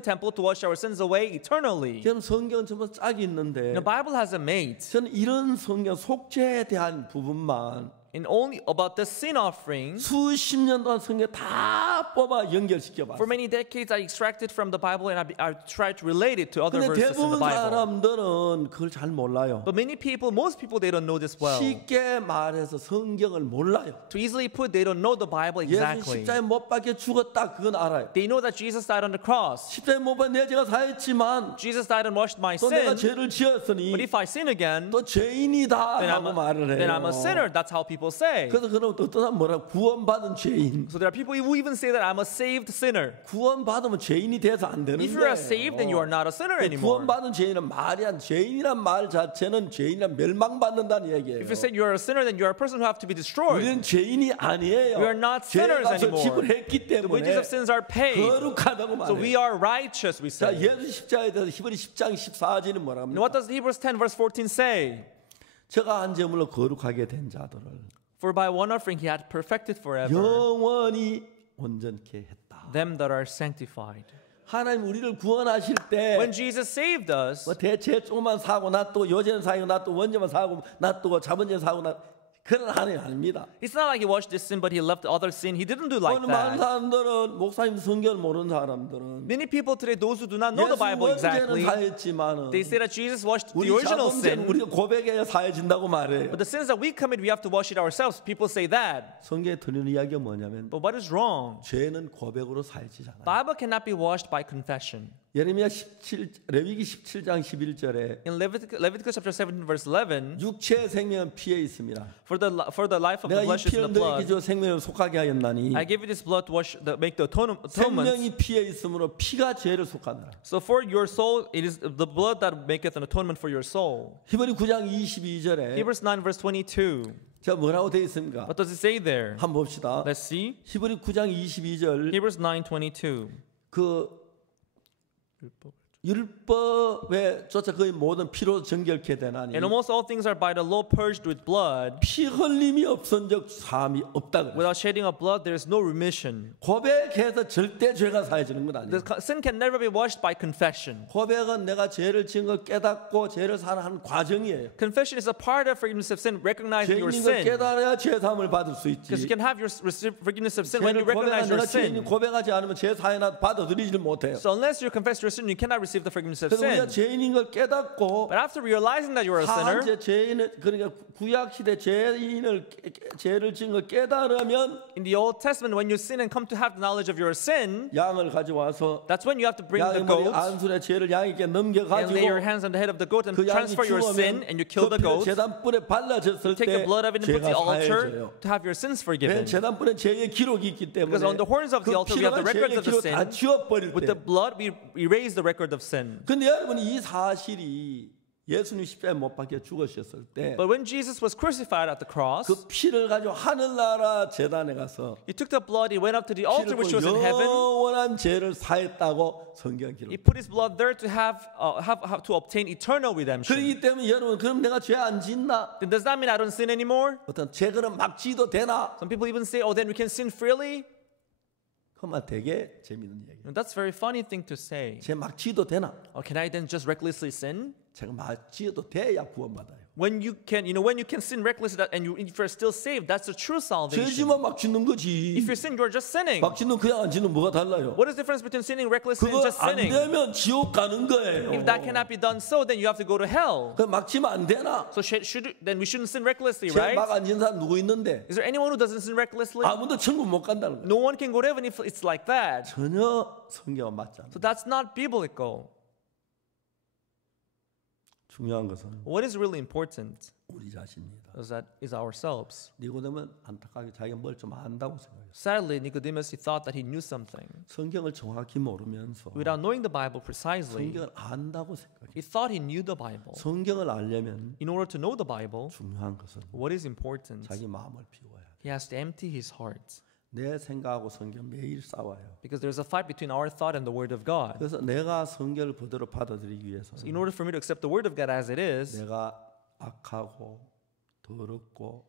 temple to wash our sins away eternally. 지금 성경은 전부 짝이 있는데 The Bible has a mate. 저는 이런 성경 속죄에 대한 부분만 And only about the sin offering, 수십 년 동안 성경 다 뽑아 연결시켜 for 봤어요. many decades I extracted from the Bible and I tried to relate it to other 근데 verses in the 대부분 Bible. 사람들은 그걸 잘 몰라요. But most people, they don't know this well. 쉽게 말해서 성경을 몰라요. To easily put, they don't know the Bible 예수 exactly. 십자가에 못 박혀 죽었다 그건 알아요. They know that Jesus died on the cross. 십자가에 못 박혀 내 죄가 사했지만 Jesus died and washed my 또 내가 sin. 죄를 지었으니 But if I sin again, 또 죄인이다 then 하고 말을 해요. I'm a sinner. That's how people say. 그래서 그럼 또 어떤 사람 뭐라 구원받은 죄인. So there are people who even say that I'm a saved sinner. 구원받으면 죄인이 돼서 안 되는 If you are 거예요. saved, then you are not a sinner anymore. 구원받은 죄인은 말이 안 죄인이란 말 자체는 죄인이란 멸망받는다는 얘기예요. If you say you are a sinner, then you are a person who have to be destroyed. 우리는 죄인이 아니에요. We are not sinners 죄가서 anymore. 지불했기 The wages 때문에 of sins are paid. 거룩하다고 So we 말해요. are righteous, we 자, say. 예수 십자가에 대해서 히브리 10장 14절은 뭐라고 And 합니까? what does Hebrews 10 verse 14 say? 저가 한 제물로 거룩하게 된 자들을 For by one offering he had perfected forever 영원히 온전케 했다. them that are sanctified. 하나님 우리를 구원하실 때 When Jesus saved us, 뭐 대체 조금만 사고 놔두고 요제는 사고 놔두고 원죄만 사고 놔두고 자본죄 사고 그런 하나님 아닙니다. it's not like he washed this sin but he left the other sin. He didn't do like 오늘 많은 that. 사람들은 목사님 성경을 모르는 사람들은 Many people today, those who do not know the 예수 Bible 원죄는 exactly, 사했지만은 they say that Jesus washed the 우리 original 자본죄는 sin, 우리가 고백해야 사해진다고 말해요. but the sins that we commit, we have to wash it ourselves. People say that. 성경에 드리는 이야기가 뭐냐면 But what is wrong? 죄는 고백으로 사해지잖아요. Bible cannot be washed by confession. 예레미야 17 레위기 17장 11절에 In Leviticus chapter 17 verse 11, 육체의 생명은 피에 있습니다. for the life of the 내가 이 flesh is in 피를 the 너에게 blood. 줘 생명을 속하게 하였나니 I give you this blood to make the atonement. 생명이 피에 있으므로 피가 죄를 속하느라. So for your soul, it is the blood that maketh an atonement for your soul. 히브리 9장 22절에 Hebrews 9 verse 22. 자 뭐라고 되어 있습니까? What does it say there? 한번 봅시다. Let's see. 히브리 9장 22절 Hebrews 9:22. 그 율법에 쫓아 거의 모든 피로 정결케 되나니 And almost all things are by the law purged with blood. 피 흘림이 없은적 사함이 없다 그래. Without shedding of blood, there is no remission. 고백해서 절대 죄가 사해지는 건 아니에요. The sin can never be washed by confession. 고백은 내가 죄를 지은 걸 깨닫고 죄를 사는 한 과정이에요. Confession is a part of forgiveness of sin, recognizing your 죄인인 걸 sin. 깨달아야 죄 사함을 받을 수 있지. Because you can have your forgiveness of sin when you 죄를 recognize 내가 your 죄인이 sin. 고백하지 않으면 죄 사해나 받아들이질 못해요. So unless you confess your sin, you cannot receive the forgiveness of 그래서 우리가 sin. 죄인인 걸 깨닫고 But after realizing that you are a sinner, 사한 죄인을 그러니까 구약 시대 죄인을 죄를 지은 걸 깨달으면 in the Old Testament, when you sin and come to have the knowledge of your sin, 양을 가져와서 that's when you have to bring the 양의 머리 goat 안순의 죄를 양에게 and lay your 넘겨가지고 hands on the head of the goat and 그 양이 transfer your sin, 죽으면 and you kill 그 the 피를 goat. 제단불에 발라졌을 Take 때 the blood of it and put 죄가 the altar 사해져요. to have your sins 왜 forgiven. 제단불에 죄의 기록이 있기 때문에 Because on the horns of the 그 altar we have the 피가 records 죄의 of the 기록 sin. 다 지워버릴 With 때 the blood, we erase the record of sin. 근데 여러분 이 사실이 예수님 십자가에 못 박혀 죽으셨을 때 But when Jesus was crucified at the cross, 그 피를 가지고 하늘나라 제단에 가서 he took the blood, he went up to the altar 피를 which was 뿌려 in heaven. 영원한 죄를 사했다고 성경 기록. He put his blood there to have to obtain eternal redemption. 그렇기 때문에 여러분 그럼 내가 죄 안 짓나? Then does that mean I don't sin anymore? 어떤 죄그는 막 지도 되나? Some people even say, oh, then we can sin freely. 그만 되게 재밌는 얘기. And that's a very funny thing to say. 죄 막 지도 되나? Or can I then just recklessly sin? 제가 막 지어도 돼야 구원받아요. when you can sin recklessly and if you're still saved, that's the true salvation. 죄지만 막 짓는 거지. If you sin, you're just sinning. 막 짓는 그냥 안 짓는 뭐가 달라요? What is the difference between sinning recklessly and 그거 just 안 sinning? 되면 지옥 가는 거예요. If that cannot be done so, then you have to go to hell. 막 지면 안 되나? So then we shouldn't sin recklessly, 죄 right? 막 안 짓는 사람 누구 있는데? Is there anyone who doesn't sin recklessly? 아무도 천국 못 간다는 거예요. No one can go to heaven if it's like that. 전혀 성경과 맞지 않아요. So that's not biblical. 중요한 것은 What is really important 우리 자신입니다. is ourselves. 니고데모는 안타깝게 자기가 뭘 좀 안다고 생각했어요. Sadly, Nicodemus, he thought that he knew something. 성경을 정확히 모르면서 Without knowing the Bible precisely, 성경을 안다고 생각해요. he thought he knew the Bible. 성경을 알려면 In order to know the Bible, 중요한 것은 what is important? 자기 마음을 비워야 해요. He has to empty his heart. 내 생각하고 성경 매일 싸워요. Because there's a fight between our thought and the Word of God. 그래서 내가 성경을 그대로 받아들이기 위해서 So in order for me to accept the Word of God as it is, 내가 악하고 더럽고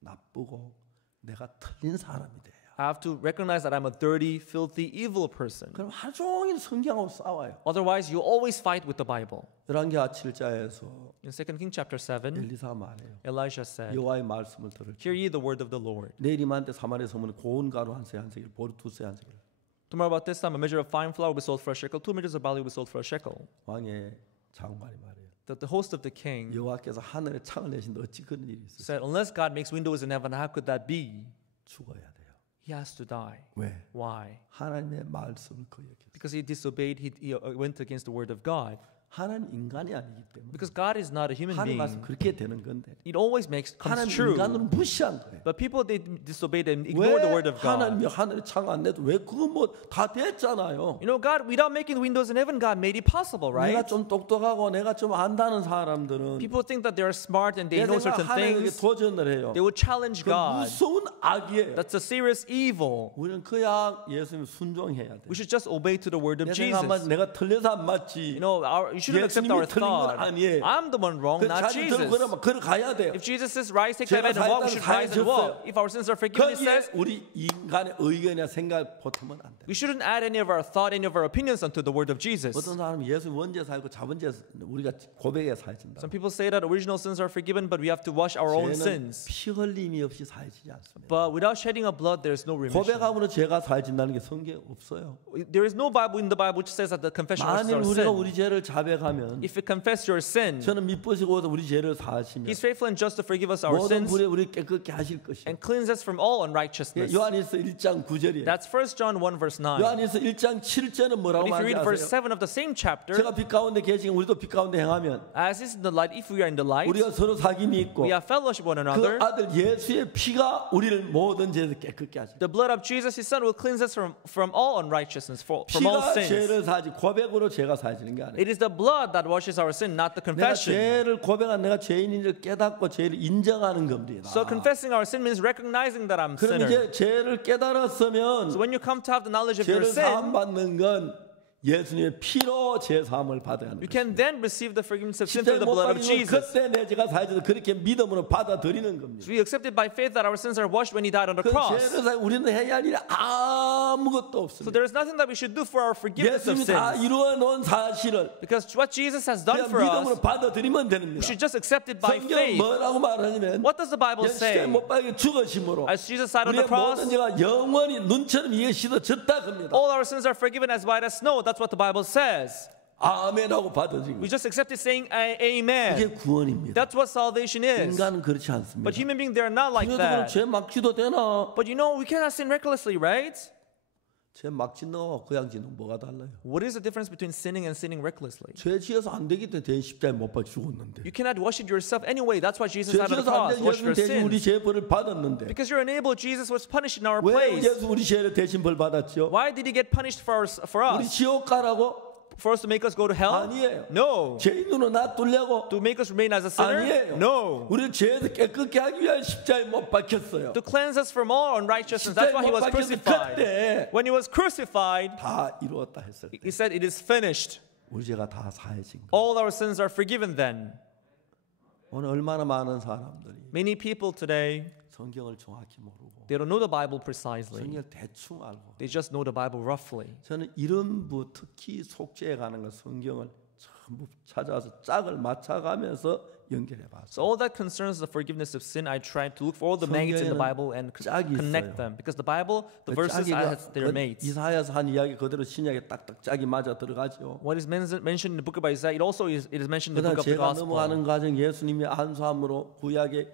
나쁘고 내가 틀린 사람이 돼요. I have to recognize that I'm a dirty, filthy, evil person. 그럼 하루 종일 성경하고 싸워요. Otherwise, you always fight with the Bible. 열왕기하 7장에서 In 2 Kings chapter 7, 엘리사가 말해요. Elijah said, 여호와의 말씀을 들을지 Hear ye the word of the Lord. 내일 이맘때 사마리아 성문에 고운 가루 한 세겔 보리 두 세 한 세겔 Tomorrow about this time, a measure of fine flour will be sold for a shekel, 2 measures of barley will be sold for a shekel. 왕의 장관이 말해요. That the host of the king 여호와께서 하늘에 창을 내신데 어찌 그런 일이 있어요? said, Unless God makes windows in heaven, how could that be? 죽어야 돼요. He has to die. 왜? Why? 하나님의 말씀을 거역했어요. Because he disobeyed, he went against the word of God. 하나님 인간이 아니기 때문에 Because God is not a human 하나님 말씀 being. 그렇게 되는 건데 It always comes 하나님 true. 인간으로 무시한 거예요. But people, they disobeyed and ignore the word 왜 of God. 하나님이 하늘에 창 안 내도 왜 그거 뭐 다 됐잖아요. You know, God, without making windows in heaven, God made it possible, 내가 right? 좀 똑똑하고 내가 좀 안다는 사람들은 People think that they are smart and they 내 know 생각 certain 하나님에게 things. 도전을 해요. They would challenge 그 God. 무서운 악이에요. That's a serious evil. 우리는 그냥 예수님 순종해야 돼. We should just obey to the word of 내 생각만 Jesus. 내가 틀려서 안 맞지. You know, you shouldn't accept 예수님이 our 틀린 건 thought. 아니에요. I'm the one wrong, 그 not 자기 Jesus. 들고 그러면 걸어가야 돼요. If Jesus says rise, take 제가 my bed and walk, we 사했다는 should rise and walk. 사해졌어요. If our sins are forgiven, it says, 거기에 우리 인간의 의견이나 생각을 보태면 안 돼. we shouldn't add any of our thought, any of our opinions onto the word of Jesus. 어떤 사람은 예수 원죄 살고 자본죄 우리가 고백에 사해진다. Some people say that original sins are forgiven, but we have to wash our own 죄는 sins. 피 흘림이 없이 사해지지 않습니다. But without shedding of blood, there is no remission. 고백함으로 죄가 사해진다는 게 성경에 없어요. There is no Bible in the Bible which says that the confession of 만일 our 우리가 sin. 우리 죄를 자백하면 If you confess your sin, 저는 미쁘시고 우리 죄를 사하시면 He's faithful and just to forgive us our 모든 sins 불에 우리 깨끗게 하실 것이에요. and cleanse us from all unrighteousness. 요한일서 1장 9절이에요. That's 1 John 1 verse 9. 요한일서 1장 7절은 But 뭐라고 if you read verse 말하지 아세요? 7 of the same chapter, 제가 빛 가운데 계시면 우리도 빛 가운데 행하면 as is in the light, if we are in the light, 우리가 서로 사귐이 있고 we have fellowship with one 그 another. 아들 예수의 피가 우리를 모든 죄에서 깨끗게 하시고 The blood of Jesus, His Son, will cleanse us from all unrighteousness, from all 피가 sins. 죄를 사지 고백으로 죄가 사지는 게 아니에요. It is the blood that washes our sin, not the 내가 confession. 죄를 고백한 내가 죄인인지를 깨닫고 죄를 인정하는 겁니다. So confessing our sin means recognizing that I'm a 그럼 sinner. 이제 죄를 깨달았으면 So when you come to have the knowledge of your 죄를 sin, 사함 받는 건 예수님의 피로 죄 사함을 받아야 하는 you 거예요. can then receive the forgiveness of sin through 십자가에 the 못 blood of 박이면 Jesus. 그때 내 죄가 사해져서 그렇게 믿음으로 받아들이는 겁니다. So we accepted by faith that our sins are washed when He died on the 그 cross. 죄를 사해 우리는 해야 할 일이 아무것도 So 없습니다. there is nothing that we should do for our forgiveness of 예수님이 다 sins. 이루어 놓은 사실을 Because what Jesus has done 그냥 for us, 믿음으로 받아들이면 we 됩니다. should just accept it by 성경 faith. 뭐라고 말하냐면 What does the Bible say? 십자가에 못 박여 죽으심으로 As Jesus died on 우리의 the cross, 모든 죄가 영원히 눈처럼 이에 씻어졌다 합니다. all our sins are forgiven as white as snow. That's what the Bible says. 아멘하고 받아들이고 We just accept it saying 이게 amen. 구원입니다. That's what salvation is. 인간은 그렇지 않습니다. But human beings, they are not like 그래도 that. 죄 막지도 되나? But you know, we cannot sin recklessly, right? 죄 막 짓는 거하고 그냥 짓는 거 뭐가 달라요? What is the difference between sinning and sinning recklessly? 죄 지어서 안 되기 때문에 대신 십자가에 못 박혀 죽었는데 You cannot wash it yourself anyway. That's why Jesus 죄 died on the 지어서 안 cross. 되기 Wash 예수님 your 대신 우리 sins. 죄 벌을 받았는데 Because you're unable, Jesus was punished in our 왜 place. 예수 우리 죄를 대신 벌 받았죠? Why did He get punished for 우리 us? 지옥 가라고? For us to make us go to hell? 아니에요. No. 죄인으로 놔두려고? To make us remain as a sinner? 아니에요. No. 우리를 죄에서 깨끗게 하기 위해 십자가에 못 박혔어요. To cleanse us from all unrighteousness. That's why He was crucified. 그때 When He was crucified, 다 이루었다 했을 때 He said, it is finished. 우리 죄가 다 사해진 거예요. All our sins are forgiven then. 오늘 얼마나 많은 사람들이 Many people today, 성경을 정확히 모르고 they don't know the Bible precisely. 성경을 대충 알고 They just know the Bible roughly. 저는 이런 특히 속죄에 가는 거 성경을 전부 찾아서 짝을 맞춰가면서 연결해 봤어요. So all that concerns the forgiveness of sin, I tried to look for all the mates in the 성경에는 Bible and 짝이 connect 있어요. them. Because the Bible, the 그 verses, 짝이가 they're mates. 이사야서 한 이야기 그대로 신약에 딱딱 짝이 맞아 들어가죠. What is mentioned in the book of Isaiah, it is mentioned in the 그다음 book of the 제가 Gospel. 넘어가는 과정 예수님이 안수함으로 구약에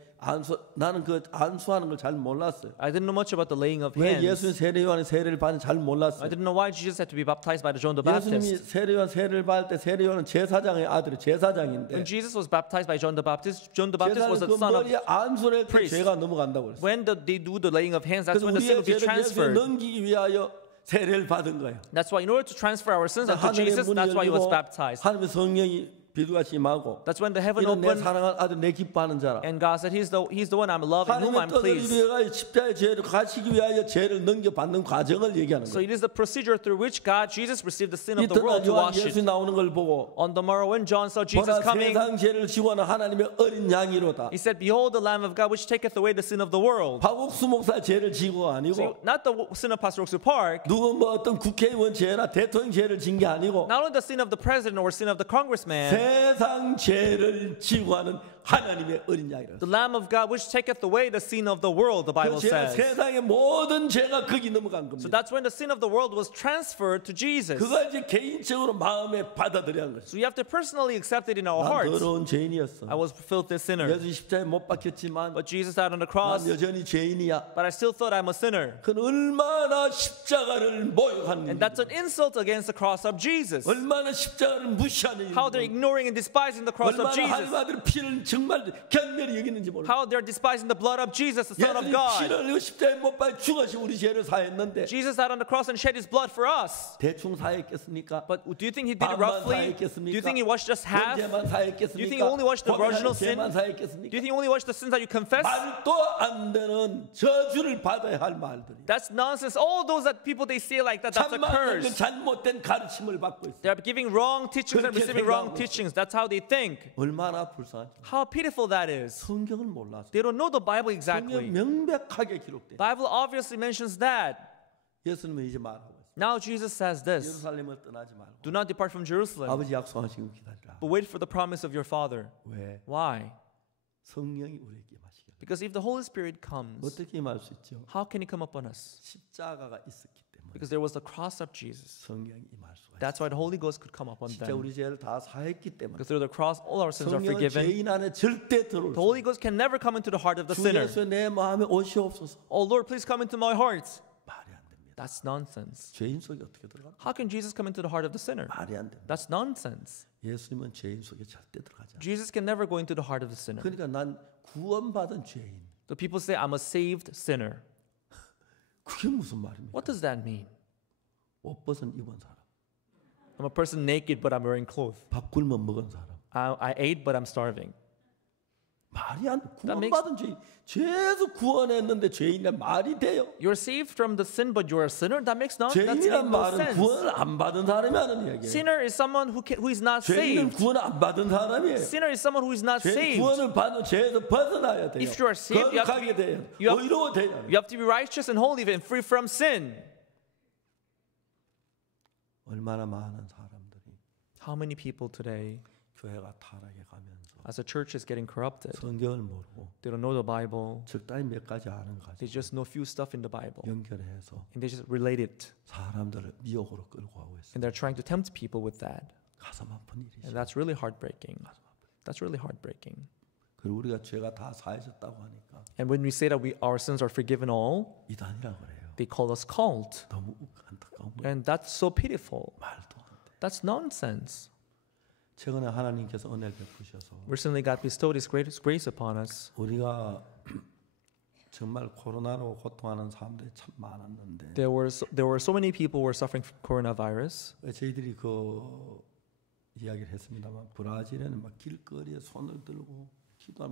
나는 그 안수하는 걸 잘 몰랐어요. I didn't know much about the laying of 왜 hands. 예수님 세례 요한의 세례를 받는지 잘 I 몰랐어요. didn't know why Jesus had to be baptized by John the 예수님이 Baptist. 세례 요한 세례를 받을 때 세례 요한은 제사장의 아들이 제사장인데 When Jesus was baptized by John the Baptist was 제사장은 the 그 son of. 머리에 안수를 할 때 priest. 죄가 넘어간다고 그랬어요. When they do the laying of hands, that's 그래서 when the sin will 우리의 be 죄를 예수에 transferred. 넘기기 위하여 세례를 받은 거예요. That's why in order to transfer our sins unto 하늘의 Jesus, 문이 that's why he was 열리고 baptized. 하나님의 성령이 비두같이 임하고 That's when the heaven 이는 내 opened 사랑하는 아들 내 기뻐하는 자라. and God said, He's the one I'm loving, whom I'm 하나님의 뜻을 pleased. 이루어가 십자가의 죄를 가시기 위하여 죄를 넘겨받는 과정을 얘기하는 So 거예요. it is the procedure through which Jesus received the sin of the 이튿날 world to 요한 wash 예수 it. 나오는 걸 보고 On the morrow when John saw Jesus 보라 coming, 세상 죄를 지고하는 하나님의 어린 양이로다. he said, Behold the Lamb of God which taketh away the sin of the world. 박옥수 목사 죄를 지고 So 아니고 not the sin of Pastor Oxu Park, 누구 뭐 어떤 국회의원 죄나 대통령 죄를 진 게 아니고 not only the sin of the president or sin of the congressman, 세상 죄를 지고 하는 하나님의 어린 양이라. the Lamb of God which taketh away the sin of the world, the 그 Bible 죄, says. 세상의 모든 죄가 거기 넘어간 So 겁니다. that's when the sin of the world was transferred to Jesus. 그걸 이제 개인적으로 마음에 받아들여야 하는 거죠. So you have to personally accept it in our 난 hearts. 더러운 죄인이었어. I was a filthy sinner. 예수 십자가에 못 박혔지만 But Jesus died on the 난 cross, 여전히 죄인이야. but I still thought I'm a sinner. 그건 얼마나 십자가를 모욕하는 And that's an insult against the cross of Jesus. 얼마나 십자가를 무시하는 How they're ignoring and despising the cross of 얼마나 Jesus. 하나님 아들 피를 정말 견멸히 여기는지 몰라. How they're despising the blood of Jesus, the Son of 예수님 God. 피를 흘리고 십자가에 못 박혀 죽으시 우리 죄를 사했는데 Jesus died on the cross and shed his blood for us. 대충 사했겠습니까? But do you think he did it 반만 roughly? Do 사했겠습니까? you think he washed just half? 번제만 사했겠습니까? Do you think he only washed the original sin? 죄만 Do 사했겠습니까? you think he only washed the sins that you confess? 말도 안 되는 저주를 받아야 할 말들이. That's nonsense. All those that people they say like that, that's a 참말로 curse. 잘못된 가르침을 받고 있어요. They're giving wrong teachings and 그렇게 receiving wrong 생각하고 teachings. That's how they think. 얼마나 불쌍해. How pitiful that is. 성경을 몰라서. They don't know the Bible 성경 exactly. 명백하게 기록돼. Bible obviously mentions that. 예수님은 이제 말하고 있어요. Now Jesus says this. 예루살렘을 떠나지 말고 Do not depart from Jerusalem, 아버지 약속하신 거 기다리라. but wait for the promise of your Father. 왜? Why? 성령이 우리에게 임하시게. Because if the Holy Spirit comes, 어떻게 임할 수 있죠? how can He come upon us? 십자가가 있었기 때문에 Because there was the cross of Jesus. 성령이 임할 수가 있어요. That's why the Holy Ghost could come upon 진짜 them. 우리 죄를 다 사했기 때문에 Because through the cross, all our sins are 성령은 forgiven. 죄인 안에 절대 들어올 The 수 Holy Ghost can never come into the heart of the 없어요. 주 sinner. 예수 내 마음에 오시옵소서. Oh Lord, please come into my heart. 말이 안 됩니다. That's nonsense. 죄인 속에 어떻게 들어가? How can Jesus come into the heart of the sinner? 말이 안 됩니다. That's nonsense. 예수님은 죄인 속에 절대 들어가지 않아요. Jesus can never go into the heart of the sinner. 그러니까 난 구원받은 죄인. So people say, I'm a saved sinner. 그게 무슨 말입니까? What does that mean? 옷 벗은 입은 사람, I'm a person naked, but I'm wearing clothes. 밥 굶어 먹은 사람. I ate, but I'm starving. 말이 안 돼. That makes- 구원받은 죄인. 죄에서 구원했는데 죄인이란 말이 돼요. You're saved from the sin, but you're a sinner? That makes no 죄인이란 말은 sense. 구원을 안 받은 사람이 하는 이야기예요. Sinner is someone who is not 죄인은 saved. 구원을 안 받은 사람이에요. Sinner is someone who is not 죄 saved. 구원을 받는 죄에서 벗어나야 돼요. If you are saved, you have to 거룩하게 돼요. you have- 의로워져야 돼요. You have to be righteous and holy and free from sin. 얼마나 많은 사람들이 How many people today, 교회가 타락해 가면서 as a church is getting corrupted, 성경을 모르고 they don't know the Bible, 적당히 몇 가지 아는 they 가지고 just know few stuff in the Bible, 연결해서 and they just relate it, 사람들을 미혹으로 끌고 가고 있어요. and they're trying to tempt people with that. 가슴 아픈 일이죠. And that's really heartbreaking. That's really heartbreaking. 그리고 우리가 죄가 다 사해졌다고 하니까 And when we say that our sins are forgiven all, 이단이라고 그래요. they call us cult. 너무 안타까운 거 And that's so pitiful. 말도 안 돼. That's nonsense. 최근에 하나님께서 은혜를 베푸셔서 Recently, God bestowed His greatest grace upon us. 우리가 정말 코로나로 고통하는 사람들이 참 많았는데 There were so many people who were suffering from coronavirus. 저희들이 그 이야기를 했습니다만 브라질에는 막 길거리에 손을 들고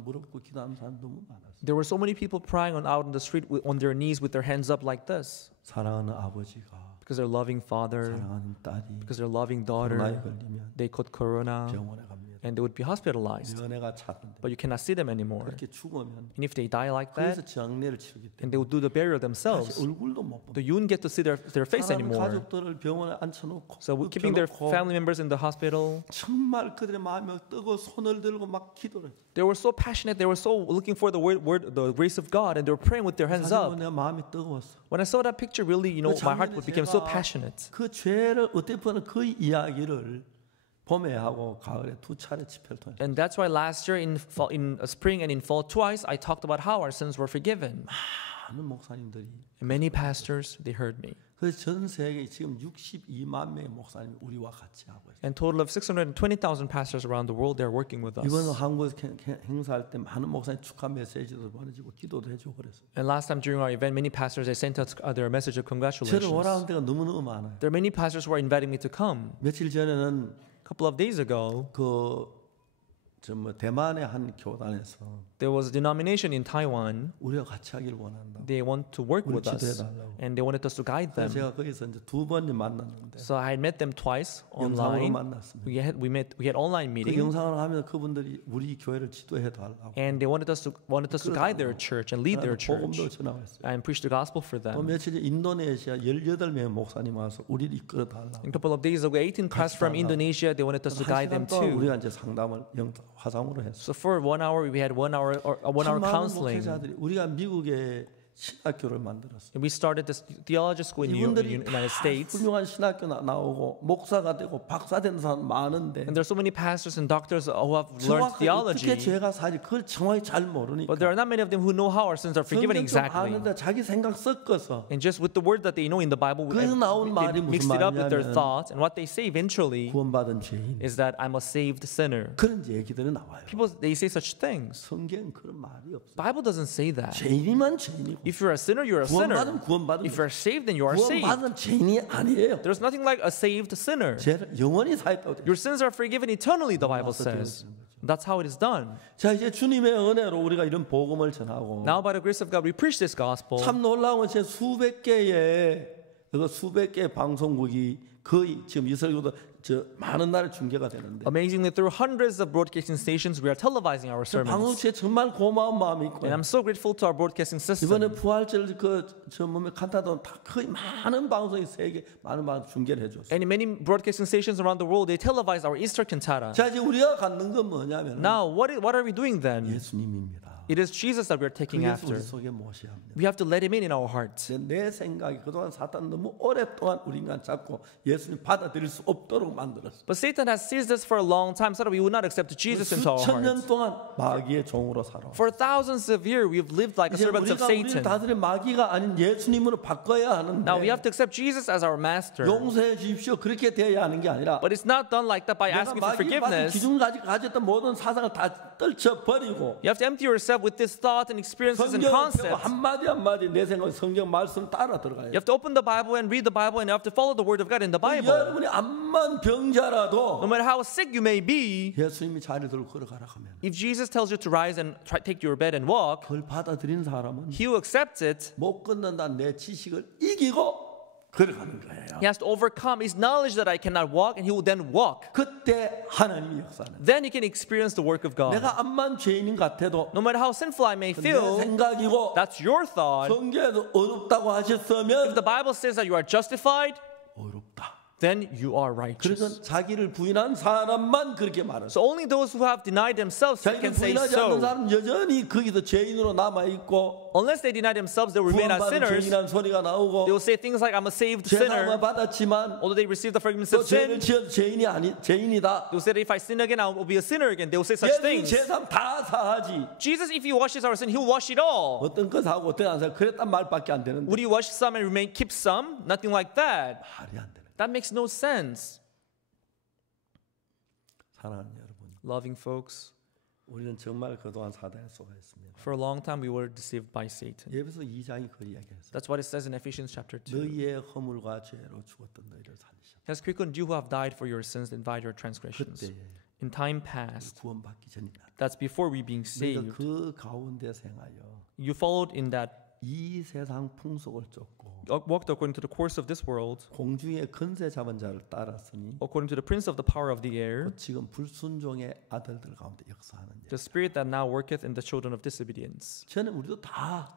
무릎 꿇고 기도하는 사람 너무 많았어요. There were so many people crying out in the street on their knees with their hands up like this. 사랑하는 아버지가 Because their loving father, 사랑하는 딸이 because their loving 코로나에 daughter, 걸리면 they caught corona. 병원에 갑니다. and they would be hospitalized. 면회가 찾는데 But you cannot see them anymore. 그렇게 죽으면 And if they die like 그래서 that, 장례를 치르기 and 때문에 they would do the burial 다시 themselves, 얼굴도 못 본다. so you wouldn't get to see their face 사람 anymore. 가족들을 병원에 앉혀놓고 So keeping their 눕혀놓고 family members in the hospital, 정말 그들의 마음이 뜨고 손을 들고 막 기도를. they were so passionate. They were so looking for the the grace of God, and they were praying with their hands 사실 up. 내 마음이 뜨거웠어. When I saw that picture, really, my heart became so passionate. 그 죄를 어떻게 보면 그 이야기를 봄에 하고 가을에 두 차례 집회를 통해 And that's why last year in spring and in fall twice, I talked about how our sins were forgiven. 많은 목사님들이 And many pastors, they heard me. 그래서 전 세계 지금 62만 명의 목사님이 우리와 같이 하고 있어요. And total of 620,000 pastors around the world, they're working with us. 이번 한국에서 행사할 때 많은 목사님 축하 메시지도 보내주고 기도도 해주고 그랬어요. And last time during our event, many pastors, they sent us their message of 저를 congratulations. 오라는 데가 너무너무 많아요. There are many pastors who are inviting me to come. 며칠 전에는 A couple of days ago, 대만의 한 교단에서 there was a denomination in Taiwan. 우리가 같이 하기를 원한다. They want to work 우리 with us, 기도해달라고. and they wanted us to guide them. 그래서 제가 거기서 이제 두 번 만났는데 So I had met them twice 영상으로 online. 만났습니다. We had online 그 meeting, 영상을 하면서 그분들이 우리 교회를 지도해 달라고. and they wanted us to guide their church and lead their 복음도 church 전하했어요. and preach the gospel for 또 them. 며칠 전 인도네시아 18명의 목사님 와서 우리를 이끌어 달라고. A couple of days ago, 18 pastors from Indonesia, they wanted us to guide them 동안 too. 우리가 이제 상담을 화상으로 했어요. So for 1 hour, we had 1 hour 많은 counseling. 목회자들이 우리가 미국에 신학교를 만들었어요. And we started this theology school in the 이분들이 United States. 훌륭한 신학교 나오고 목사가 되고 박사 된 사람 많은데 And there are so many pastors and doctors who have learned 정확하게 어떻게 theology, 죄가 사지 그걸 정확히 잘 모르니까 but there are not many of them who know how our sins are forgiven 성경 좀 exactly. 아는데 자기 생각 섞어서 And just with the word that they know in the Bible, 그래서 나온 말이 they 무슨 mixed it up with their 말이냐면 thoughts. And what they say eventually 구원받은 죄인 is that I'm a saved sinner. 그런 얘기들이 나와요. People, they say such things. 성경 그런 말이 없어요. Bible doesn't say that. 죄인이만 죄인이고 If you're a sinner, you're a sinner. 구원받은 If you're saved, then you are saved. 구원받은 죄인이 아니에요. There's nothing like a saved sinner. 죄를 영원히 사했다고. Your sins are forgiven eternally, the Bible says. That's how it is done. 자 이제 주님의 은혜로 우리가 이런 복음을 전하고 Now, by the grace of God, we preach this gospel. 참 놀라운 것이 수백 개의 방송국이 거의 지금 이스라엘도 많은 나라에 중계가 되는데 Amazingly, through hundreds of broadcasting stations, we are televising our sermons. 방송국에 정말 고마운 마음이 있고 And I'm so grateful to our broadcasting 이번에 system. 부활절 저 몸에 칸타도 다 거의 많은 방송이 세계 많은 방송 중계를 해줬어요. And in many broadcasting stations around the world, they televise our Easter cantata. 자 이제 우리가 갖는 건 뭐냐면 Now, what are we doing then? 예수님입니다. It is Jesus that we're taking 그래서 우리 after. 속에 모셔야 합니다. We have to let him in our hearts. 내 생각이 그동안 사탄 너무 오랫동안 우리 인간 잡고 예수님 받아들일 수 없도록 만들었어. But Satan has seized us for a long time so that we would not accept Jesus into our 수천 년 hearts. 동안 마귀의 종으로 살아. For thousands of years, we've lived like a 이제 servants of 우리를 Satan. 다스릴 마귀가 아닌 예수님으로 바꿔야 하는데 Now we have to accept Jesus as our master. 용서해 주십시오 그렇게 돼야 하는 게 아니라 But it's not done like that by 내가 asking for 마귀 받은 forgiveness. 기준까지 가졌던 모든 사상을 다 떨쳐버리고 You have to empty yourself with this thought and experiences and 성경을 펴고 concepts. 한마디 한마디 내 생각 성경 말씀 따라 들어가야 You have to open the Bible and read the Bible, and you have to follow the word of God in the Bible. 여러분이 암만 병자라도 No matter how sick you may be, 예수님이 자리 들고 걸어가라 하면 if Jesus tells you to rise and take your bed and walk, 그걸 받아들인 사람은 he who accepts it, 못 끊는다 내 지식을 이기고 걸어가는 거예요. he has to overcome his knowledge that I cannot walk, and he will then walk. 그때 하나님이 역사는 Then he can experience the work of God. 내가 암만 죄인인 같아도 No matter how sinful I may 내 feel, 생각이고 that's your thought. 성경에도 어렵다고 If 하셨으면 the Bible says that you are justified, 어렵다. then you are righteous. 그래서 자기를 부인한 사람만 그렇게 말해요. So only those who have denied themselves 자기를 can say 부인하지 않는 so. 사람은 여전히 거기서 죄인으로 남아 있고 Unless they deny themselves, they remain as 구원받은 sinners. 죄인이라는 소리가 나오고 They will say things like, I'm a saved 죄사함을 sinner. 받았지만 Although they receive the forgiveness 또 of 죄를 sin, 지은 죄인이다. they will say that if I sin again, I will be a sinner again. They will say such 예수님 things. 죄사함 다 사하지. Jesus, if he washes our sin, he'll wash it all. 어떤 것 하고 어떤 안 사고 그랬단 말밖에 안 되는데 Would he wash some and keep some? Nothing like that. 말이 안 되는. That makes no sense. 사랑하는 여러분, Loving folks, 우리는 정말 그동안 사단에 속아있습니다. for a long time we were deceived by Satan. 예배서 2장이 그 이야기했어요. That's what it says in Ephesians chapter 2. 너희의 허물과 죄로 죽었던 너희를 살리셨다. He has quickened you who have died for your sins and died your transgressions. 그때 In time past, 구원받기 전이다. that's before we being 너희가 saved. 그 가운데 생하여 You followed in that 이 세상 풍속을 쫓고 walked according to the course of this world, 공중의 권세 잡은 자를 따랐으니 according to the prince of the power of the air, 지금 불순종의 아들들 가운데 역사하는 자. the spirit that now worketh in the children of disobedience. 저는 우리도 다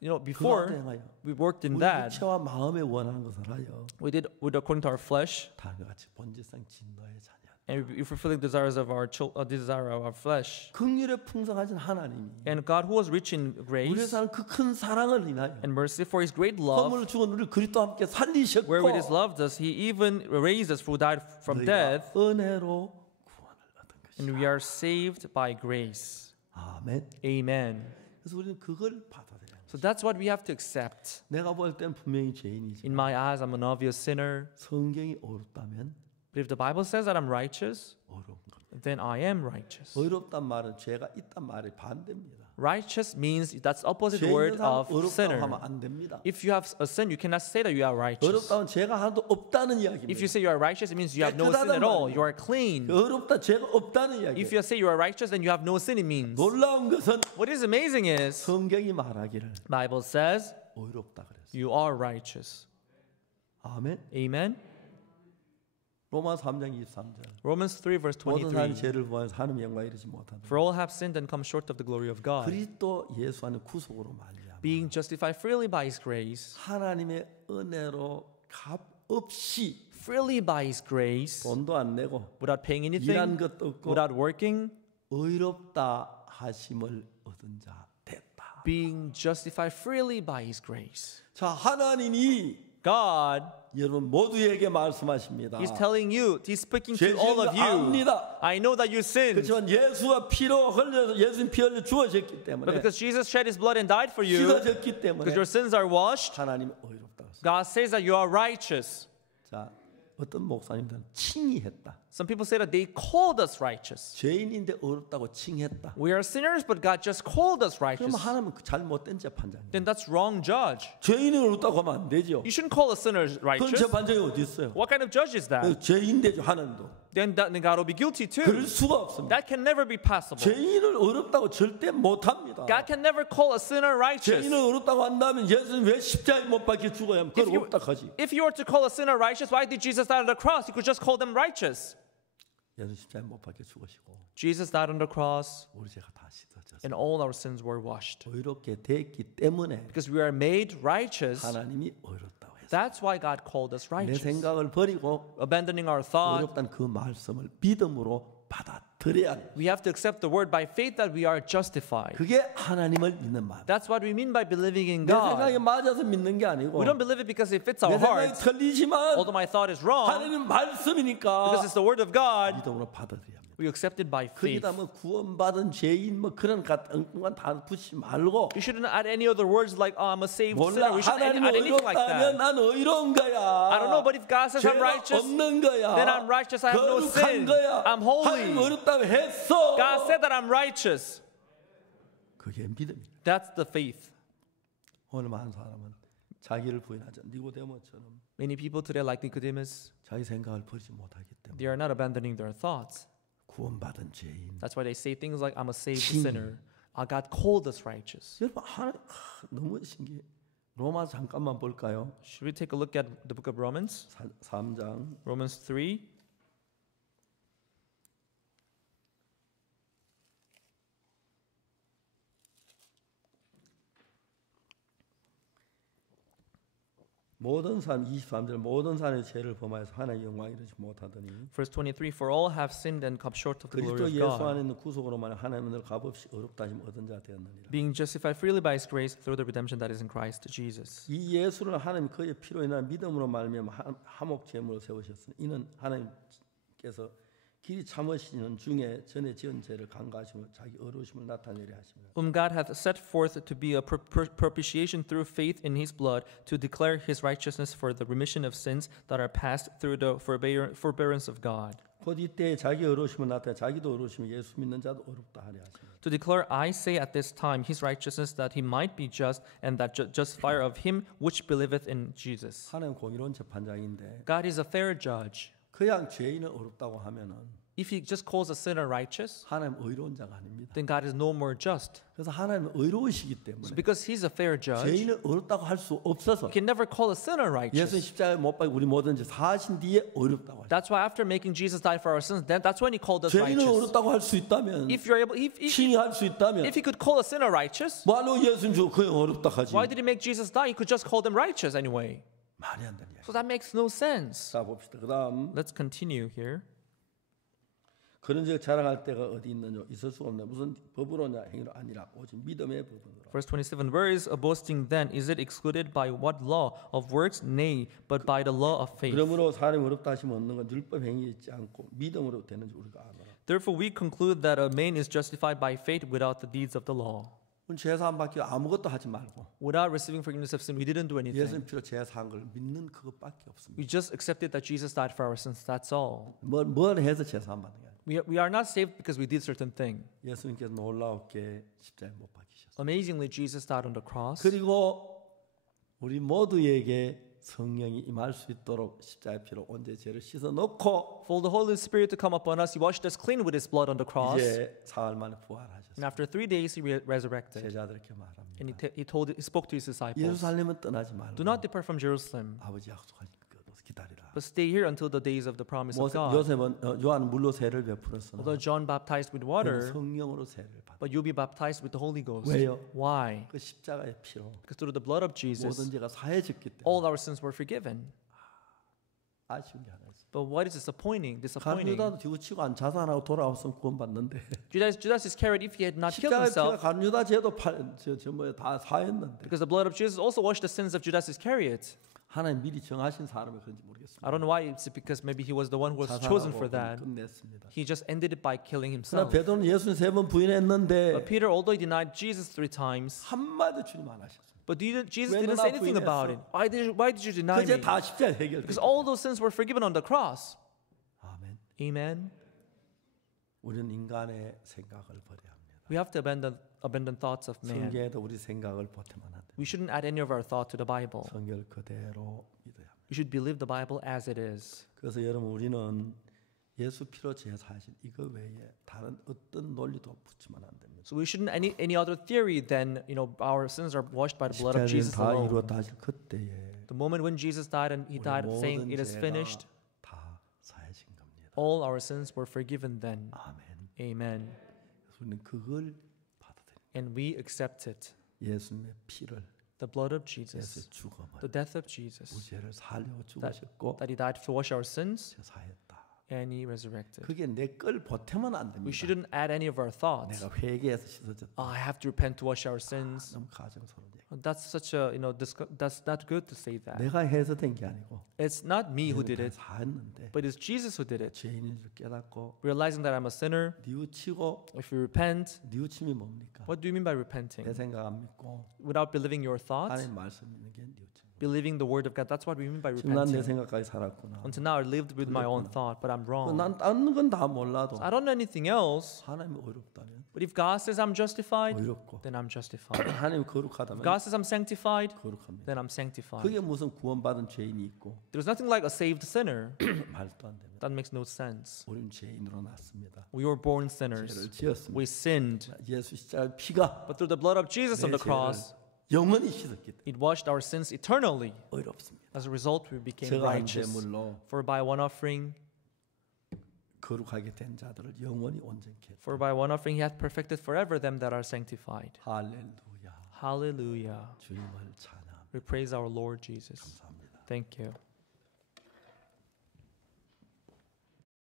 You know, 그 before 가운데 행하여 we worked in 우리 that, 육체와 마음에 원하는 것을 하여 we did according to our flesh, 다음과 같이 본질상 진노의 자녀. and we fulfilling desires of our desire of our flesh. 긍휼에 풍성하신 하나님이 And God, who was rich in 우리의 grace 사는 그 큰 사랑을 인하여 and mercy for His great love, 허물을 죽은 우리를 그리스도와 함께 살리셨고 wherewith He loved us, He even raised us who died from death, 너희가 은혜로 구원을 얻은 것이다. and we are saved by grace. 아멘. Amen. 그래서 우리는 그걸 받아들여야 돼. So that's what we have to accept. 내가 볼 땐 분명히 죄인이지. In my eyes, I'm an obvious sinner. 성경이 옳다면 But if the Bible says that I'm righteous, 어려운 겁니다. then I am righteous. 어렵단 말은 죄가 있단 말이 반대입니다. Righteous means that's opposite 죄 word 있는 사람 of 어렵다고 sinner. 하면 안 됩니다. If you have a sin, you cannot say that you are righteous. 어렵다면 죄가 하나도 없다는 If 이야기입니다. you say you are righteous, it means you have no sin at all. You are clean. 어렵다 죄가 없다는 If 이야기예요. you say you are righteous, then you have no sin. It means. 놀라운 것은 What is amazing is 성경이 말하기를 Bible says 어렵다 그랬어요. you are righteous. 아멘. Amen. 로마 3장 23절. Romans 3 verse 모든 사람이 23. 죄를 구하여서 하나님의 영광 이르지 못한다. For all have sinned and come short of the glory of God, 그리스도 예수 안에 구속으로 말미암아 being justified freely by His grace, 하나님의 은혜로 값 없이 freely by His grace, 돈도 안 내고 without paying 일한 anything, 것도 없고 without working, 의롭다 하심을 얻은 자 됐다. being justified freely by His grace. 자, 하나님이 God 여러분 모두에게 말씀하십니다. is telling you, He's speaking to 죄 all of 지은 거 you. 압니다. I know that you sinned, 그렇지만 예수가 피로 흘려서 예수님 피 흘려 주어졌기 but 때문에 because Jesus shed His blood and died for you, 씻어졌기 때문에 because your sins are washed, 하나님 어이롭다. God says that you are righteous. 자, 어떤 목사님들은 칭의했다. Some people say that they called us righteous. 죄인인데 어렵다고 칭했다. We are sinners, but God just called us 그럼 righteous. 하나님은 잘못된 재판장이에요. Then that's wrong judge. 죄인을 어렵다고 하면 안 되죠. You shouldn't call a sinner 그런 righteous. 재판장이 어디 있어요? What kind of judge is that? 죄인 되죠 하나님도. Then God will be guilty 그럴 too. 수가 없습니다. That can never be possible. 죄인을 어렵다고 절대 못합니다. God can never call a sinner righteous. 죄인을 어렵다고 한다면 예수는 왜 십자가에 못 박혀 죽어야 하면 그걸 어렵다 하지. If you were to call a sinner righteous, why did Jesus die on the cross? You could just call them righteous. 예수 십자가에 못 박혀 죽으시고 Jesus died on the cross, 우리 죄가 다 씻어졌어요. and all our sins were washed. 의롭게 됐기 때문에 Because we are made righteous, 하나님이 어렵다고 했어요. that's why God called us 내 righteous. 생각을 버리고 Abandoning our thought, 어렵다는 그 말씀을 믿음으로 받아들여야 돼요. we have to accept the word by faith that we are justified. 그게 하나님을 믿는 말. That's what we mean by believing in 내 생각에 God. 맞아서 믿는 게 아니고 We don't believe it because it fits 내 our 생각이 hearts, 틀리지만 although my thought is wrong, 하나님 말씀이니까 because it's the word of God, 믿음으로 받아들여야 합니다. we accept it by faith. 거기다 뭐 구원받은 죄인 뭐 그런 엉뚱한 단어 붙이지 말고 You shouldn't add any other words like, oh, I'm a saved 몰라 sinner. We shouldn't 하나님 add anything like 의롭다면 that. 난 의로운 거야. I don't know, but if God says I'm 죄가 righteous, 없는 거야. then I'm righteous. I have no 거룩한 sin. 거야. I'm holy. 하나님 의롭다고 했어. God said that I'm righteous. 그게 믿음이야. That's the faith. 오늘 많은 사람은 자기를 부인하자. 니고데모처럼 Many people today, like Nicodemus, 자기 생각을 버리지 못하기 때문에 they are not abandoning their thoughts. 구원받은 죄인. That's why they say things like, I'm a saved 칭의. sinner. God called us righteous. 여러분 너무 신기해. 로마 잠깐만 볼까요? Should we take a look at the book of Romans? 3장 Romans 3. 모든 사람 23절 모든 사람의 죄를 범하여서 하나님의 영광 이르지 못하더니 Verse 23, for all have sinned and come short of the 그리스도 glory of 예수 God, 안에 있는 구속으로만 하나님을 값없이 어렵다 하심 얻은 자 되었느니라. being justified freely by His grace through the redemption that is in Christ Jesus. 이 예수를 하나님 그의 피로 인한 믿음으로 말미암아 화목 제물로 세우셨으니 이는 하나님께서 길이 참으시는 중에 전에 지은 죄를 간과하시며 자기 어려우심을 나타내려 하십니다. Whom God hath set forth to be a propitiation through faith in His blood, to declare His righteousness for the remission of sins that are passed through the forbearance of God. 곧 이때 자기 어려우심을 나타내 자기도 어려우시며 예수 믿는 자도 어렵다 하려 하십니다. To declare, I say at this time, His righteousness, that He might be just, and that justifier of him which believeth in Jesus. 하나님 공의로운 재판장인데 God is a fair judge. 그냥 죄인을 어렵다고 하면은 If he just calls a sinner righteous, 하나님 의로운 자가 아닙니다. then God is no more just. 그래서 하나님은 의로우시기 때문에 Because he's a fair judge, 죄인을 의롭다고 할 수 없어서 he can never call a sinner 예수님 righteous. 십자가에 못 박혀 우리 모든 죄 사하신 뒤에 의롭다고 하셨어요. That's why after making Jesus die for our sins, then that's when he called us 죄인을 righteous. 의롭다고 할 수 있다면 If you're able, 신이 할 수 있다면 if he could call a sinner righteous, 뭐하러 예수님 주고 그냥 의롭다 하지? why did he make Jesus die? He could just call them righteous anyway. 말이 안 되는 이야기. So that makes no sense. 자 봅시다. 그다음 Let's continue here. 그런 적 자랑할 때가 어디 있느냐 있을 수 없네. 무슨 법으로냐 행위로 아니라 오직 믿음의 법으로. Verse 27, where is a boasting then? Is it excluded by what law? Of works? Nay, but by the law of faith. 그러므로 사람이 의롭다 하시면 얻는 건 율법 행위 있지 않고 믿음으로 되는지 우리가 알아라. Therefore we conclude that a man is justified by faith without the deeds of the law. 제사함 받기 아무것도 하지 말고 Without receiving forgiveness of sin, we didn't do anything. 예수님 피로 제사한 걸 믿는 그것밖에 없습니다. We just accepted that Jesus died for our sins. That's all. 뭘 해서 제사함 받는 게 아니에요. We are not saved because we did certain thing. 예수님께서 놀라웠게 십자가에 못 박히셨어요. Amazingly, Jesus died on the cross. 그리고 우리 모두에게 성령이 임할 수 있도록 십자가의 피로 온전히 죄를 씻어 놓고 For the Holy Spirit to come upon us, He washed us clean with His blood on the cross. 이제 사흘 만에 And 부활하셨어요. after 3 days, He resurrected. 제자들에게 말합니다. And he spoke to His disciples. 예루살렘은 떠나지 말고 Do not depart from Jerusalem, 아버지 약속하신 그 기다리라. but stay here until the days of the promise of God. 요셉은 요한은 물로 세를 베풀었으나 Although John baptized with 그는 water, 성령으로 세를 받아. but you'll be baptized with the Holy Ghost. 왜요? Why? 그 십자가의 피로 Because through the blood of Jesus, 모든 죄가 사해졌기 때문에 all our sins were forgiven. 아쉬운 게 하나 있어요. But what is disappointing? 가룟유다도 뒤우치고 안 자살하고 돌아왔으면 구원받는데 Judas Iscariot, if he had not killed 십자가의 피가 himself, 가룟유다 죄도 다 사했는데 because the blood of Jesus also washed the sins of Judas Iscariot. 하나님 미리 정하신 사람이 그런지 모르겠습니다. I don't know why. It's because maybe he was the one who was chosen for that. 끝냈습니다. He just ended it by killing 그러나 himself. 베드로는 예수님 3번 부인했는데 But Peter, although he denied Jesus 3 times, 한마디 주님 안 하셨어요. but Jesus 왜 didn't 너나 say anything about it. 부인했어? Why did you deny 그제 me? 다 십자가에 해결됐어요. Because all those sins were forgiven on the cross. 아멘. Amen. 우리는 인간의 생각을 버려야 합니다. We have to abandon thoughts of man. 성경에도 우리 생각을 보태면 안 됩니다. We shouldn't add any of our thought to the Bible. 성경을 그대로 믿어야 합니다. We should believe the Bible as it is. 그래서 여러분 우리는 예수 피로 제사하신 이거 외에 다른 어떤 논리도 붙이면 안 됩니다. So we shouldn't any other theory than our sins are washed by the blood of 십자가는 Jesus 다 alone. 이루었다 하실 그때에 The moment when Jesus died and He 우리 died saying 모든 it is 죄가 finished, 다 사해진 겁니다. all our sins were forgiven then. 아멘. Amen. 그래서 우리는 그걸 받아들입니다. And we accept it. 예수님의 피를 The blood of 예수의 Jesus, 죽음을 the death of Jesus, 우리 죄를 살려 죽으셨고 that He died to wash our sins 사했다. and He resurrected. 그게 내 걸 보태면 안 We 됩니다. shouldn't add any of our thoughts. 내가 회개해서 씻어졌다. Oh, I have to repent to wash our sins. 너무 가정스러운 얘기. That's such a that's not good to say that. 내가 해서 된 게 아니고 It's not me who did it, 사했는데 but it's Jesus who did it. 죄인인 줄 깨닫고 Realizing that I'm a sinner, 뉘우치고 if we repent, 뉘우침이 뭡니까? what do you mean by repenting? 내 생각 안 믿고 Without believing your thoughts, 하나님 말씀 믿는 게 뉘우침. believing the word of God. That's what we mean by 지금 난 내 repenting. 생각까지 살았구나. Until now, I lived with my own thought, but I'm wrong. 난 다른 건 다 몰라도 I don't know anything else. 하나님이 어렵다면 But if God says I'm justified, 어렵고 then I'm justified. 하나님 If 거룩하다면 God says I'm sanctified, 거룩합니다. then I'm sanctified. 그게 무슨 구원받은 죄인이 있고 There's nothing like a saved sinner. 말도 안 됩니다. That makes no sense. 우리는 죄인으로 났습니다. We were born 죄를 sinners. 지었습니다. We sinned. 예수 십자가 피가 But through the blood of Jesus on 내 the cross, 죄를 영원히 씻었기 때문에 it washed our sins eternally. 어렵습니다. As a result, we became 저가 한 righteous. 제물로 For by one offering, 거룩하게 된 자들을 영원히 온전케 했다. for by one offering He hath perfected forever them that are sanctified. 할렐루야. Hallelujah. 주님을 찬양. We praise our Lord Jesus. 감사합니다. Thank you.